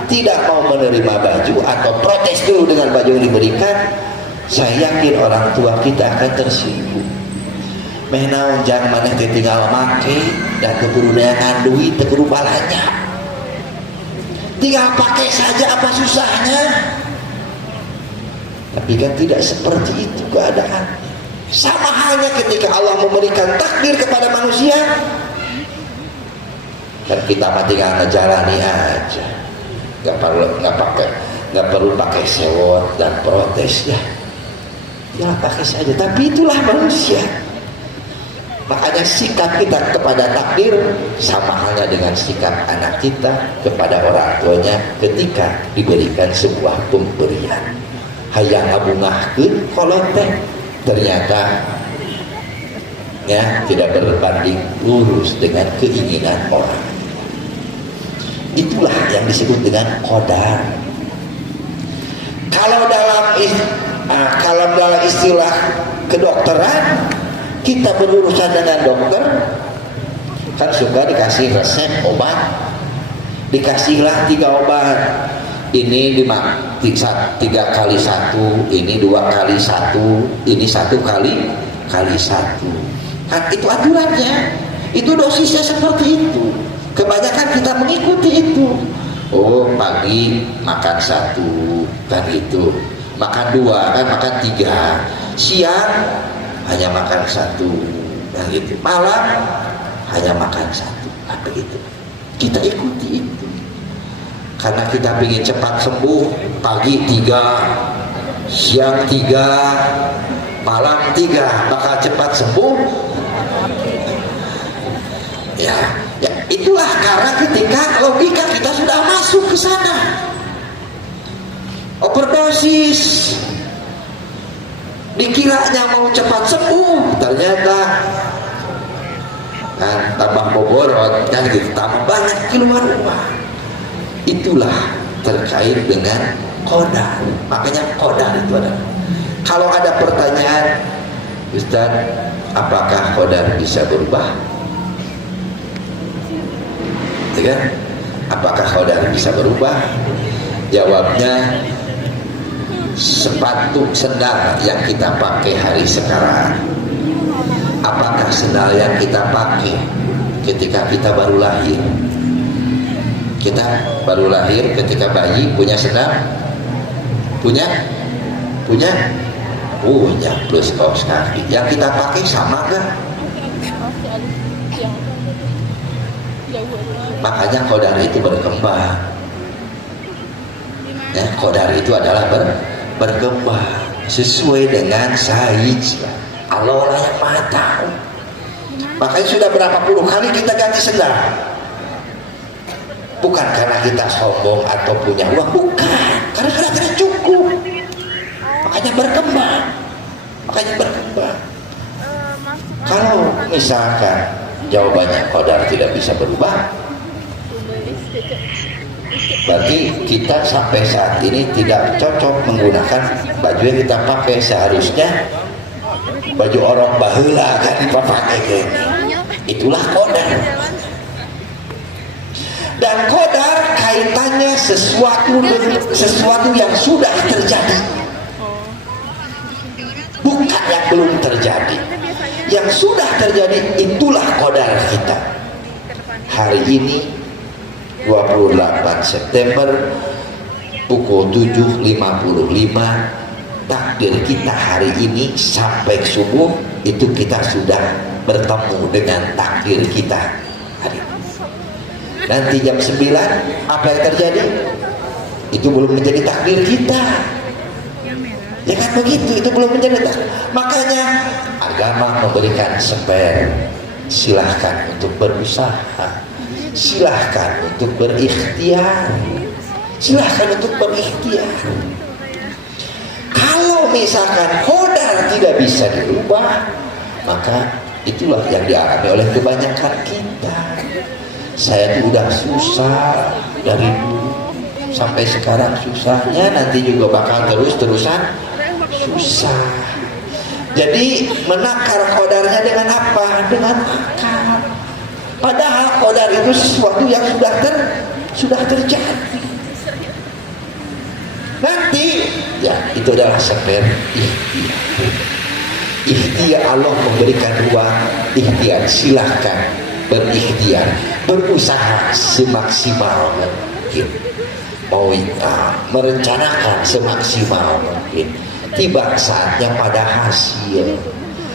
tidak mau menerima baju atau protes dulu dengan baju yang diberikan, saya yakin orang tua kita akan tersinggung. Meh naon jangan maneh tinggal make dan keburu neangan duit teu kudu balanja. Tinggal pakai saja, apa susahnya? Tapi kan tidak seperti itu keadaan. Sama halnya ketika Allah memberikan takdir kepada manusia, kan kita mah tinggal ngejalani aja, nggak perlu pakai sewot dan protes ya, tinggal pakai saja. Tapi itulah manusia. Makanya sikap kita kepada takdir sama halnya dengan sikap anak kita kepada orang tuanya ketika diberikan sebuah pemberian. Hayang ngabungahkeun kolot teh ternyata ya tidak berbanding lurus dengan keinginan orang. Itulah yang disebut dengan qadar. Kalau dalam istilah kedokteran, kita berurusan dengan dokter kan suka dikasih resep obat, dikasihlah 3 obat. Ini 3 kali 1, ini 2 kali 1, ini 1 kali 1. Kan itu aturannya, itu dosisnya seperti itu. Kebanyakan kita mengikuti itu. Oh, pagi makan 1 kan itu, makan 2 kan, makan 3, siang hanya makan 1 kan gitu, malam hanya makan 1 kan begitu. Kita ikuti itu karena kita ingin cepat sembuh. Pagi 3, siang 3, malam 3, bakal cepat sembuh ya. Itulah karena ketika logika kita sudah masuk ke sana, overdosis, dikiranya mau cepat sembuh, ternyata kan tambah boborot kan gitu, tambah banyak keluar uang. Itulah terkait dengan qadar. Makanya qadar itu adalah, kalau ada pertanyaan, Ustaz, apakah qadar bisa berubah? Ya kan? Apakah qadar bisa berubah? Jawabnya, sepatu sendal yang kita pakai hari sekarang, apakah sendal yang kita pakai ketika kita baru lahir? Kita baru lahir ketika bayi punya sendal? Punya plus kaos kaki. Yang kita pakai sama gak? Makanya qadar itu berkembang. Ya, qadar itu adalah berkembang sesuai dengan size. Allah yang Maha tahu. Makanya sudah berapa puluh kali kita ganti sendal. bukan karena kita sombong atau punya uang, bukan, karena kita cukup, makanya berkembang. Kalau misalkan jawabannya qadar tidak bisa berubah, berarti kita sampai saat ini tidak cocok menggunakan baju yang kita pakai. Seharusnya baju orok baheula kan dipakai gini. Itulah qadar. Dan qadar kaitannya sesuatu yang sudah terjadi, bukan yang belum terjadi. Yang sudah terjadi itulah qadar kita. Hari ini 28 September pukul 7.55, takdir kita hari ini sampai subuh itu kita sudah bertemu dengan takdir kita hari ini. Nanti jam 9 apa yang terjadi? Itu belum menjadi takdir kita. Ya kan begitu, itu belum menjadi takdir. Makanya agama memberikan spare. Silahkan untuk berusaha, silahkan untuk berikhtiar, silahkan untuk berikhtiar. Kalau misalkan qadar tidak bisa dirubah, maka itulah yang dialami oleh kebanyakan kita. Saya tuh udah susah dari dulu sampai sekarang, susahnya nanti juga bakal terus-terusan susah. Jadi menakar qadarnya dengan apa? Dengan akal. Padahal qadar itu sesuatu yang sudah terjadi. Nanti ya itu adalah spare ikhtiar. Allah memberikan ruang ikhtiar. Silahkan berikhtiar, berusaha semaksimal mungkin, mau merencanakan semaksimal mungkin. Tiba saatnya pada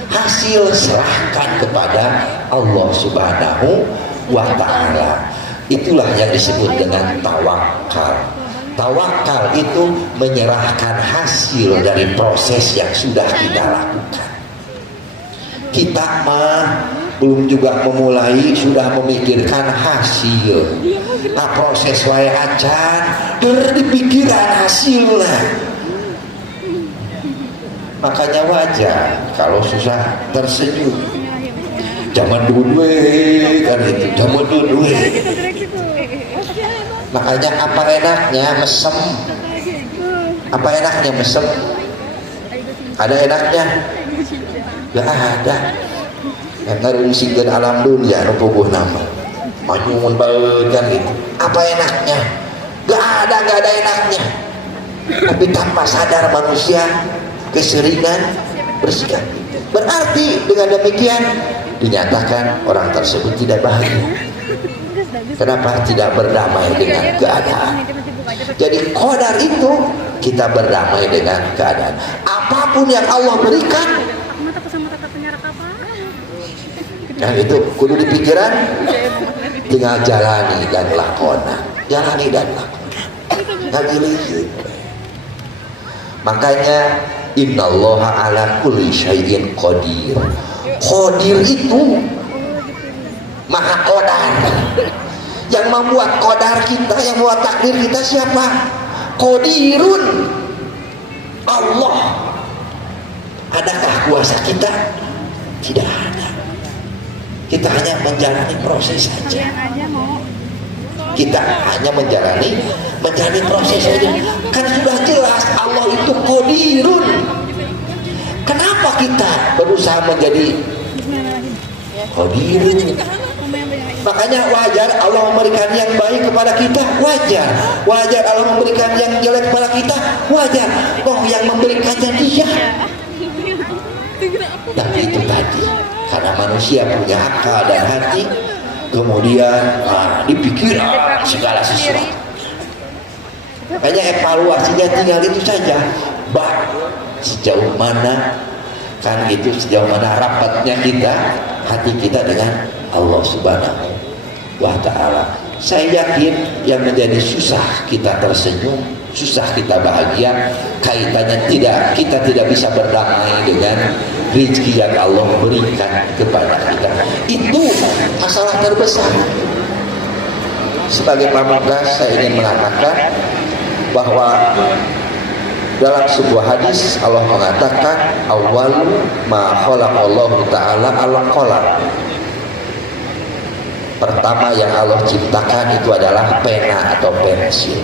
hasil serahkan kepada Allah Subhanahu wa Ta'ala. Itulah yang disebut dengan tawakal. Tawakal itu menyerahkan hasil dari proses yang sudah kita lakukan. Kita belum juga memulai sudah memikirkan hasil. Nah, proses wae acan berpikiran hasilnya. Makanya wajar kalau susah tersenyum. Zaman dulu kan itu, zaman dulu. Makanya apa enaknya mesem? Apa enaknya mesem? Ada enaknya? Gak ada. Yang ngarungsingkeun alam dunia nu puguh nama. Manyun bae kan gitu. Apa enaknya? Gak ada enaknya. Tapi tanpa sadar manusia keseringan bersikap. Berarti dengan demikian dinyatakan orang tersebut tidak bahagia. Kenapa? Tidak berdamai dengan keadaan. Jadi qadar itu kita berdamai dengan keadaan. Apapun yang Allah berikan, yang itu kudu di pikiran, tinggal jalani dan lakona. Jalani dan lakona. Makanya innallaha ala kulli syai'in qadir. Qadir itu maha qadar. Yang membuat qadar kita, yang membuat takdir kita siapa? Qadirun. Allah. Adakah kuasa kita? Tidak ada. Kita hanya menjalani proses saja. Kita hanya menjalani proses saja. Kan sudah jelas Allah itu qadirun. Kenapa kita berusaha menjadi qadirun? Makanya wajar Allah memberikan yang baik kepada kita, wajar Allah memberikan yang jelek kepada kita, wajar. Oh, yang memberikannya Dia. Tapi itu tadi, karena manusia punya akal dan hati, kemudian dipikir segala sesuatu. Makanya evaluasinya tinggal itu saja. Sejauh mana kan itu, sejauh mana rapatnya kita, hati kita dengan Allah Subhanahu wa Ta'ala. Saya yakin yang menjadi susah kita tersenyum, susah kita bahagia, kaitannya kita tidak bisa berdamai dengan rezeki yang Allah berikan kepada kita. Itu masalah terbesar. sebagai pamungkas saya ingin mengatakan bahwa dalam sebuah hadis Allah mengatakan awwalu ma khalaqallahu ta'ala al-qalam. Pertama yang Allah ciptakan itu adalah pena atau pensil.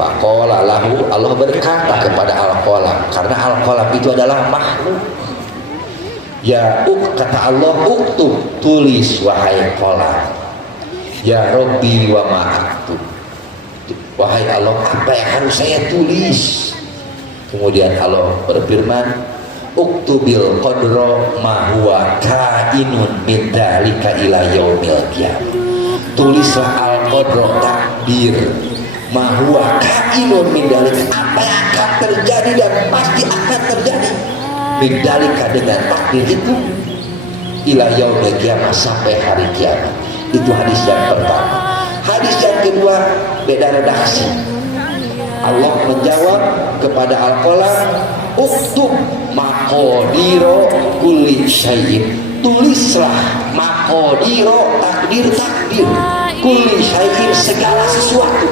Faqala lahu, Allah berkata kepada al-qalam, karena al-qalam itu adalah makhluk. Ya kata Allah, uktub, tulis wahai qalam. Ya Rabbi wa ma aktub, wahai Allah, apa yang harus saya tulis? Kemudian Allah berfirman, uktubil qadra ma huwa kainun min dzalika ila yaumil qiyamah. Tulislah al-qadra, takdir, ma huwa kainun min dzalika, apa yang akan terjadi dan pasti akan terjadi. Min dzalika, dengan takdir itu, ila yaumil qiyamah, sampai hari kiamat. Itu hadis yang pertama. Hadis yang kedua beda redaksi. Allah menjawab kepada al-qalam, uktub maqadiro kulli syai'in, tulislah maqadiro, takdir kulli syai'in, segala sesuatu,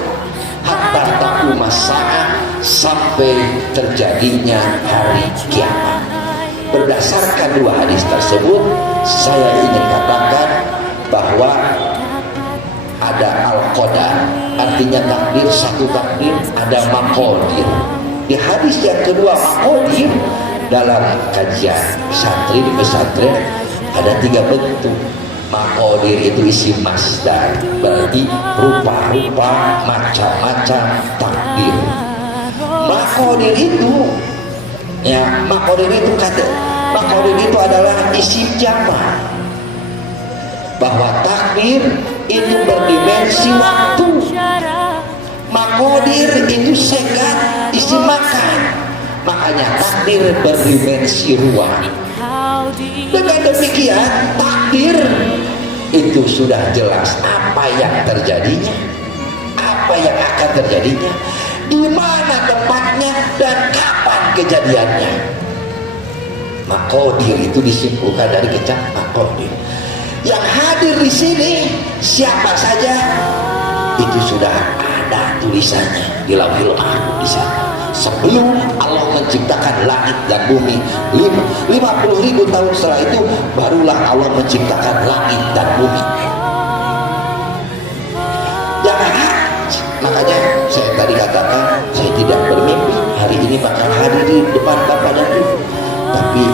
hatta taquma sa'a, sampai terjadinya hari kiamat. Berdasarkan dua hadis tersebut, saya ingin katakan bahwa ada al-qadar, artinya takdir, satu takdir, ada maqadir. Di hadis yang kedua maqadir, dalam kajian pesantren ada 3 bentuk. Maqadir itu isim masdar, berarti rupa-rupa, macam-macam takdir. Maqadir itu maqadir itu adalah isim jamak, bahwa takdir itu berdimensi waktu. Maqadir itu sekat, isi makan. Makanya takdir berdimensi ruang. Dengan demikian takdir itu sudah jelas apa yang terjadinya, apa yang akan terjadinya, di mana tempatnya dan kapan kejadiannya. Maqadir itu disimpulkan dari kata maqadir. Yang hadir di sini siapa saja itu sudah ada tulisannya di Lauhil Mahfuz di sana. Sebelum Allah menciptakan langit dan bumi, 50.000 tahun setelah itu barulah Allah menciptakan langit dan bumi. Jangan, makanya saya tadi katakan saya tidak bermimpi hari ini bakal hadir di depan Bapak dan Ibu, tapi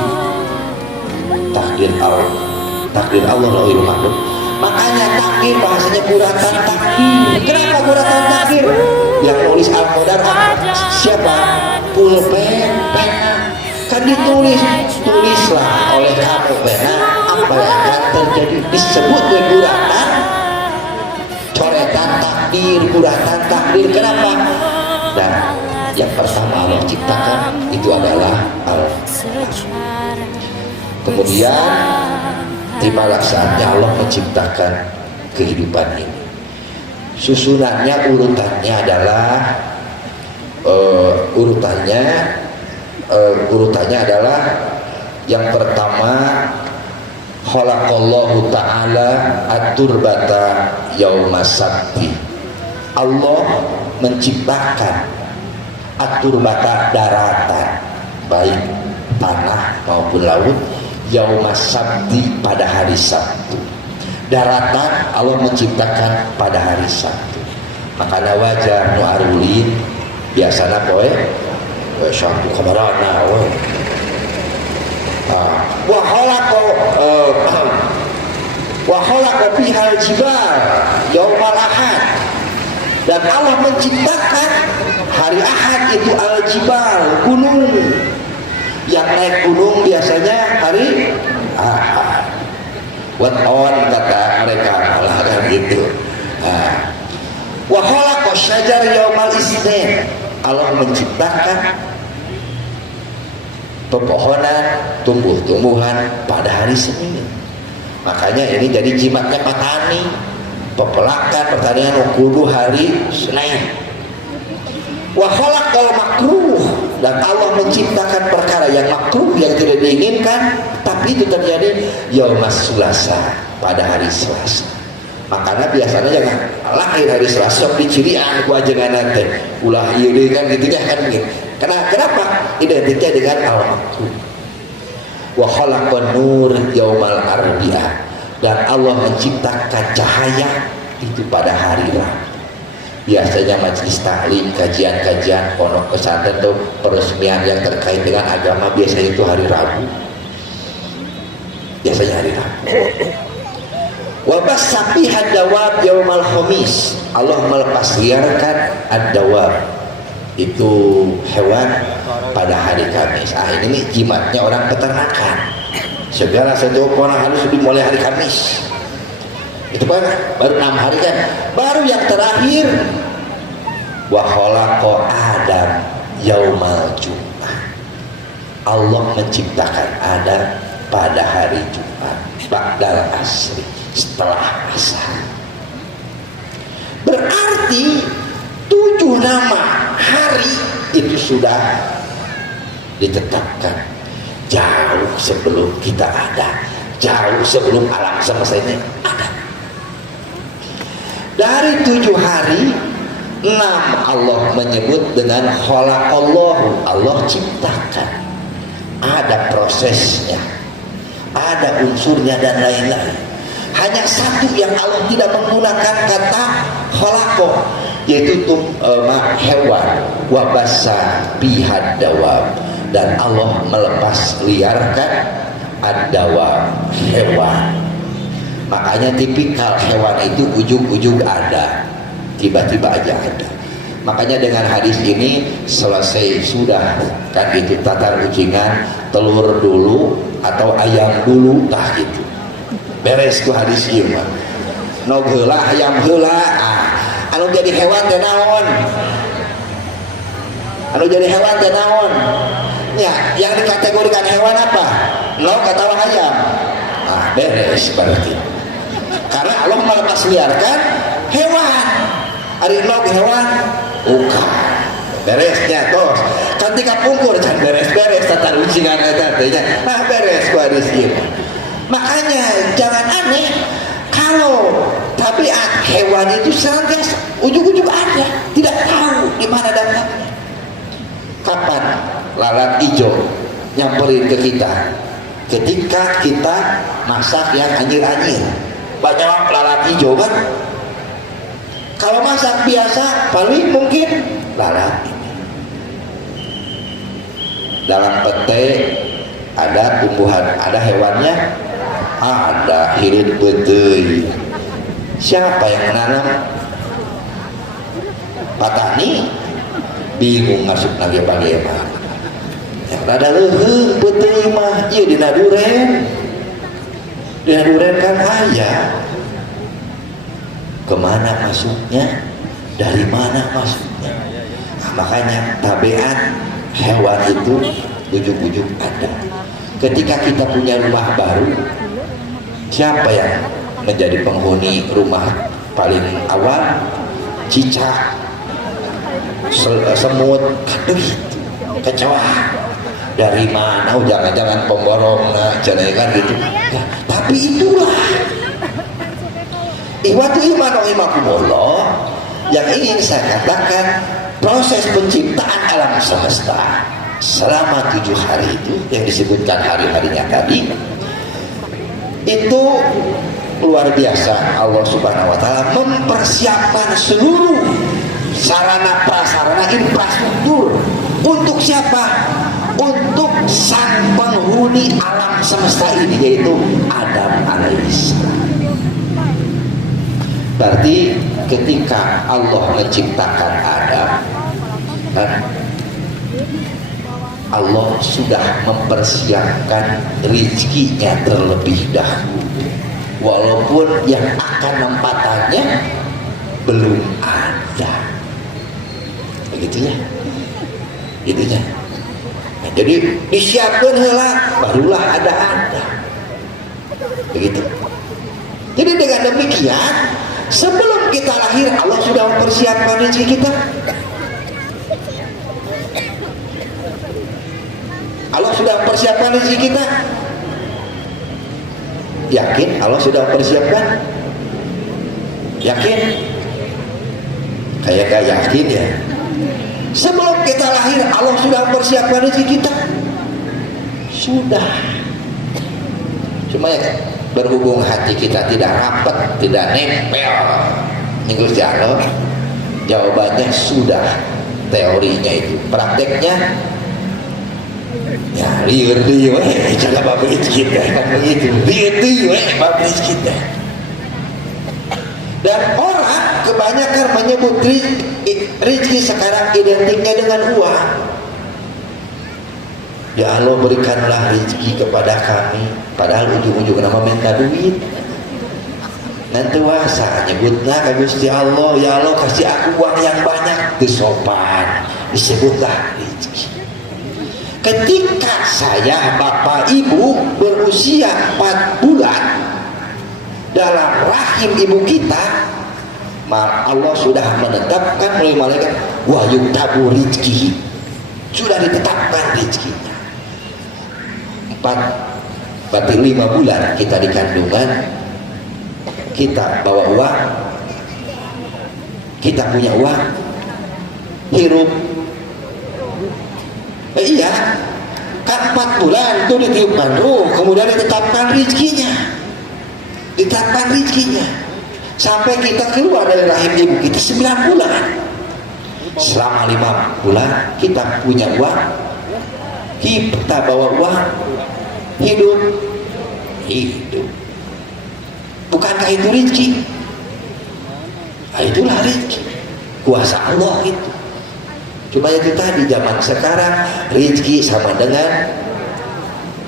takdir Allah Lauhil Mahfuz. Makanya takdir bahasanya guratan takdir. Kenapa guratan takdir? Yang nulis al-qadar siapa? Pulpen, pena. Kan tulislah oleh kamu pena apa yang akan terjadi. Disebut guratan, coretan takdir, guratan takdir. Kenapa? Dan yang pertama Allah ciptakan itu adalah kemudian tibalah saatnya Allah menciptakan kehidupan ini. Susunannya, urutannya adalah urutannya adalah yang pertama, khalaqallahu ta'ala at-turbata yaumas sabti. Allah menciptakan at-turbata, daratan, baik tanah maupun laut, yaumas sabti, pada hari Sabtu. Daratan Allah menciptakan pada hari Sabtu. Makanya wajar nu arulin biasana poe Sabtu kamarana wa khalaqa fihal jibal yaumal ahad, dan Allah menciptakan hari Ahad itu al-jibal, gunung. Yang naik gunung biasanya hari Ahad. What on kata mereka malah kan gitu. Wa khalaqa syajar yaumal isnin, Allah menciptakan pepohonan, tumbuh-tumbuhan pada hari Senin. Makanya ini jadi jimatnya petani, pepelakan pertanian kudu hari Senin. Wa khalaqal makruh, dan Allah menciptakan perkara yang makruh, yang tidak diinginkan, tapi itu terjadi yaumas sulasa, pada hari Selasa. Makanya biasanya jangan lahir hari Selasa dicirian ku ajengan teh ulah ieu deui kan gitu kan gitu. Kenapa? Identiknya dengan al-maktub. Wa khalaqan nur yaumal arbi'ah, dan Allah menciptakan cahaya itu pada hari Rabu. Biasanya majelis taklim, kajian-kajian pondok pesantren atau peresmian yang terkait dengan agama biasanya itu hari Rabu. Biasanya hari Rabu. Wa bassafi hadawab yaumal khamis, Allah melepas liarkan ad-dawab, itu hewan pada hari Kamis. Ini nih jimatnya orang peternakan. Segala sesuatu harus dimulai hari Kamis. Itu kan baru 6 hari kan. Baru yang terakhir wa khalaqa Adam yaumal Jumat. Allah menciptakan Adam pada hari Jumat, ba'dal asri, setelah asar. Berarti 7 nama hari itu sudah ditetapkan jauh sebelum kita ada, jauh sebelum alam semesta ini ada. Dari 7 hari, 6 Allah menyebut dengan khalaqallahu, Allah ciptakan. Ada prosesnya, ada unsurnya dan lain-lain. Hanya satu yang Allah tidak menggunakan kata khalaqo, yaitu hewan, wabasa bihad dawab, dan Allah melepas liarkan ad-dawab, hewan. Makanya tipikal hewan itu ujung-ujung ada, tiba-tiba aja ada. Makanya dengan hadis ini selesai sudah kan itu tatar ucingan, telur dulu atau ayam dulu tah gitu. Beres ku hadis ieu mah. Nog heula ayam heula. Anu jadi hewan teh naon? Anu jadi hewan teh naon? Ya, yang dikategorikan hewan apa? Nog atau ayam? Beres berarti. Karena Allah melepas liarkan hewan. Ari nog hewan, bukan. Beresnya tos. Ketika pungkur can beres-beres tata ucingan eta teh nya. Nah beres ku hadis ieu. Makanya jangan aneh kalau tabiat hewan itu senantiasa ujung-ujung ada, tidak tahu di mana dapatnya. Kapan lalat hijau nyamperin ke kita? Ketika kita masak yang anjir-anjir, banyak lalat hijau kan? Kalau masak biasa paling mungkin lalat ini. Dalam pete ada tumbuhan, ada hewannya, ada hirit beteuy. Siapa yang menanam? Petani bingung masuk lagi bagaimana. Yang rada leuheung beteuy mah ieu dina duren. Dina duren kan aya. Kemana masuknya? Dari mana masuknya? Nah, makanya tabiat hewan itu ujung-ujung ada. Ketika kita punya rumah baru, siapa yang menjadi penghuni rumah paling awal? Cicak, semut, kecoa. Dari mana? Oh, jangan-jangan pemborong, jangan gitu. Nah, tapi itulah iwatu iman imakumullah yang ingin saya katakan. Proses penciptaan alam semesta selama 7 hari itu yang disebutkan hari-harinya tadi itu luar biasa. Allah Subhanahu wa ta'ala mempersiapkan seluruh sarana prasarana infrastruktur untuk siapa? Untuk sang penghuni alam semesta ini, yaitu Adam alaihissalam. Berarti ketika Allah menciptakan Adam, Allah sudah mempersiapkan rezekinya terlebih dahulu, walaupun yang akan nempatannya belum ada. Begitu ya, itunya. Nah, jadi disiapkan heula, barulah ada. Begitu. Jadi dengan demikian, sebelum kita lahir Allah sudah mempersiapkan rezeki kita. Allah sudah mempersiapkan rezeki kita. Yakin Allah sudah mempersiapkan? Yakin? Kayak gak yakin ya. Sebelum kita lahir Allah sudah mempersiapkan rezeki kita. Sudah. Cuma ya berhubung hati kita tidak rapat, tidak nempel dengan Gusti Allah, jawabannya sudah. Teorinya itu, prakteknya ya lihat cara babris kita begitu, lihat babris kita. Dan orang kebanyakan menyebut rezeki sekarang identiknya dengan uang. Ya Allah berikanlah rezeki kepada kami, padahal ujung-ujung nama minta duit. Nanti wasa nyebutlah ke Gusti Allah, ya Allah kasih aku uang yang banyak, itu sopan, disebutlah rezeki. Ketika saya bapak ibu berusia 4 bulan dalam rahim ibu kita, Allah sudah menetapkan oleh malaikat wa yuktabu rizki, sudah ditetapkan rezekinya. 5 bulan kita di kandungan, kita bawa uang, kita punya uang, hirup. Iya, kan 4 bulan itu ditiupkan ruh, kemudian ditetapkan rezekinya, sampai kita keluar dari rahim ibu kita 9 bulan. Selama 5 bulan kita punya uang, kita bawa uang, hidup. Bukankah itu rezeki? Nah, itulah rezeki, kuasa Allah itu. Cuma itu tadi, zaman sekarang rezeki sama dengan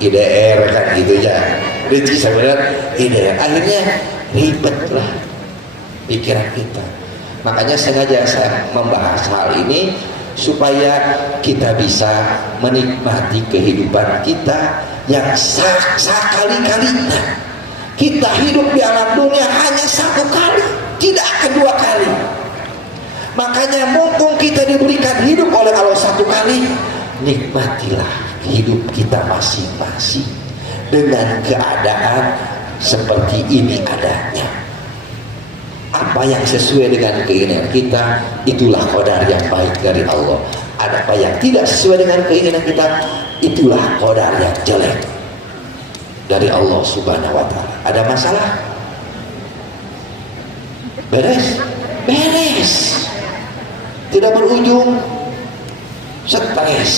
IDR kan gitu ya, rezeki sama dengan IDR, akhirnya ribet lah pikiran kita. Makanya sengaja saya membahas hal ini supaya kita bisa menikmati kehidupan kita yang sekali-kalinya. Kita hidup di alam dunia hanya 1 kali, tidak kedua kali. Makanya mumpung kita diberikan hidup oleh Allah 1 kali, nikmatilah hidup kita masing-masing dengan keadaan seperti ini adanya. Apa yang sesuai dengan keinginan kita, itulah qadar yang baik dari Allah. Apa yang tidak sesuai dengan keinginan kita, itulah qadar yang jelek dari Allah Subhanahu wa Ta'ala. Ada masalah? Beres. Tidak berujung stres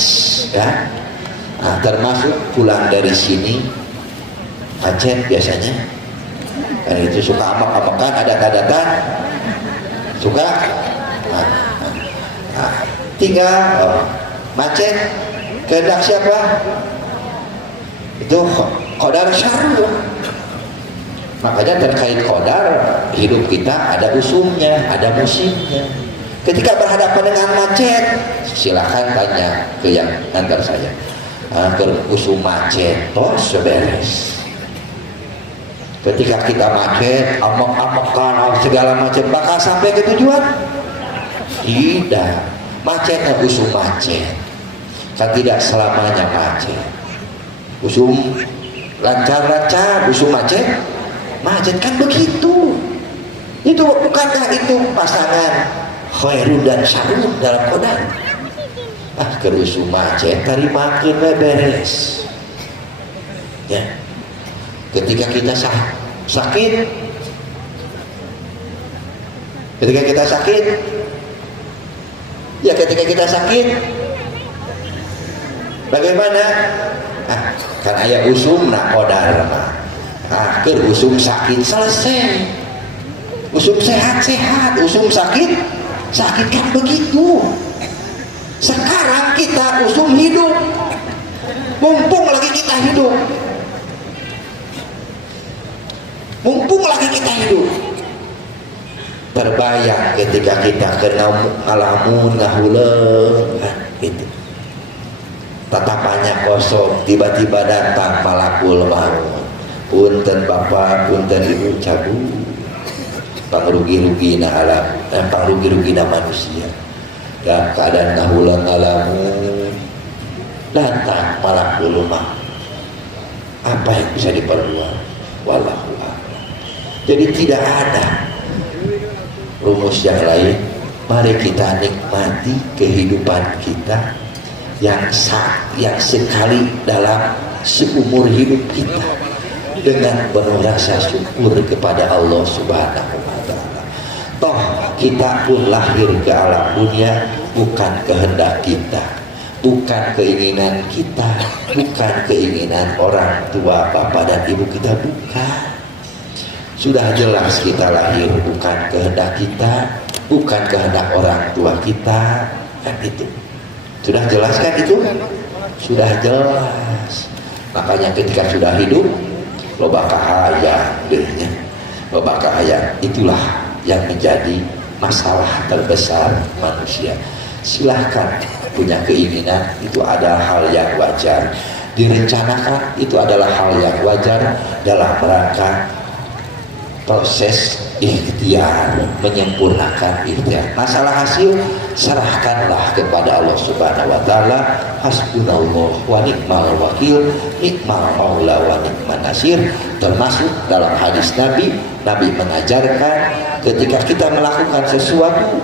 ya. Nah, termasuk pulang dari sini macet biasanya. Karena itu suka amak-amakan, ada data suka tinggal macet kehendak siapa? Itu qadar syar'i. Makanya terkait qadar hidup kita ada usumnya, ada musimnya. Ketika berhadapan dengan macet, silakan tanya ke yang antar saya. Ke usum macet, tos beres. Ketika kita macet, amak-amakan segala macam, bakal sampai ke tujuan? Tidak. Macetnya usum macet. Kan tidak selamanya macet. Usum lancar-lancar, usum macet kan begitu. Itu bukankah itu pasangan khairun dan syarrun dalam qadar? Kerusuh macet tarimakeun beres ya. Ketika kita sakit, bagaimana? Kan aya usum na qadar mah. Keur usum sakit selesai, usum sehat-sehat, usum sakit kan begitu. Sekarang kita usum hidup, mumpung lagi kita hidup, terbayang ketika kita kena ngalamun ngahuleung gitu, tatapannya kosong, tiba-tiba datang malakul maut. Punten bapak, punten ibu, cabut. Pangrugi-rugina alam, pangrugi-rugina manusia. Dan keadaan ngahulang ngalamun, datang malakul maut. Apa yang bisa diperbuat? Wallahu a'lam. Jadi tidak ada rumus yang lain, mari kita nikmati kehidupan kita yang sekali dalam seumur hidup kita dengan penuh rasa syukur kepada Allah Subhanahu wa Ta'ala. Toh kita pun lahir ke alam dunia bukan kehendak kita, bukan keinginan kita, bukan keinginan orang tua bapak dan ibu kita, bukan. Sudah jelas kita lahir bukan kehendak kita, bukan kehendak orang tua kita, kan itu. Sudah jelas kan itu? Sudah jelas. Makanya ketika sudah hidup, loba kahaya dirinya, loba kahaya, itulah yang menjadi masalah terbesar manusia. Silahkan punya keinginan, itu adalah hal yang wajar. Direncanakan, itu adalah hal yang wajar dalam rangka proses ikhtiar, menyempurnakan ikhtiar. Masalah hasil serahkanlah kepada Allah Subhanahu wa Ta'ala. Hasbunallah wa ni'mal wakil, ni'mal maula wa ni'man nasir. Termasuk dalam hadis Nabi mengajarkan ketika kita melakukan sesuatu,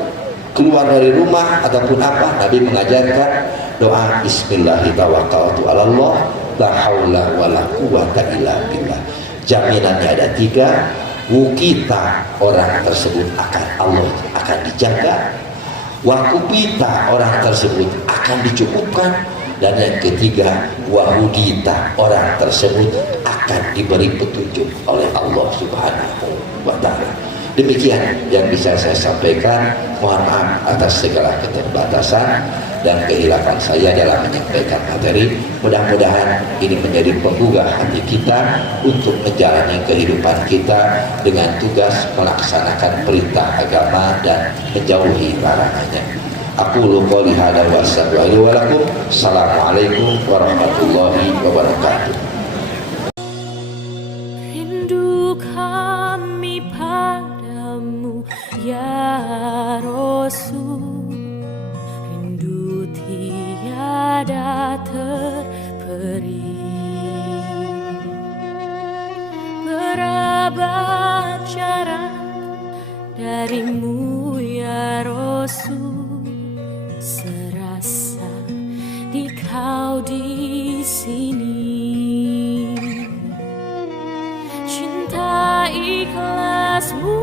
keluar dari rumah ataupun apa, Nabi mengajarkan doa Bismillahirrahmanirrahim, la haula wala quwata illa billah. Jaminannya ada 3. Wukita, orang tersebut Allah akan dijaga. Wakupita, orang tersebut akan dicukupkan. Dan yang ketiga, wahudita, orang tersebut akan diberi petunjuk oleh Allah Subhanahu wa Ta'ala. Demikian yang bisa saya sampaikan. Mohon maaf atas segala keterbatasan dan kehilapan saya dalam menyampaikan materi. Mudah-mudahan ini menjadi penggugah hati kita untuk menjalani kehidupan kita dengan tugas melaksanakan perintah agama dan menjauhi larangannya. Aku qouli hadza wa astaghfiru lakum. Assalamualaikum warahmatullahi wabarakatuh. Rindu kami padamu ya Rasul, rindu tiada terperi. Berapa jarak darimu ya Rasul, serasa di kau di sini. Cinta ikhlasmu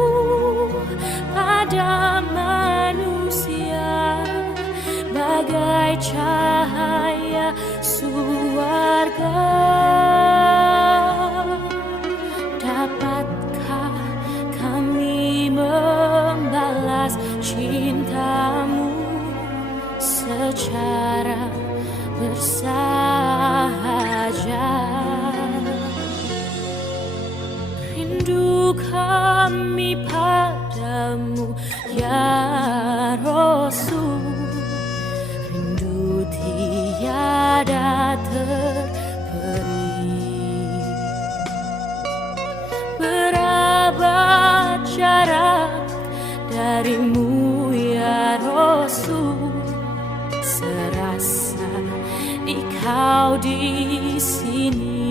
pada manusia bagai cahaya surga. Dapatkah kami membalas cintamu secara bersahaja? Rindu kami padamu ya Rasul, rindu tiada terperi. Berapa jarak darimu ya Rasul, serasa di kau di sini.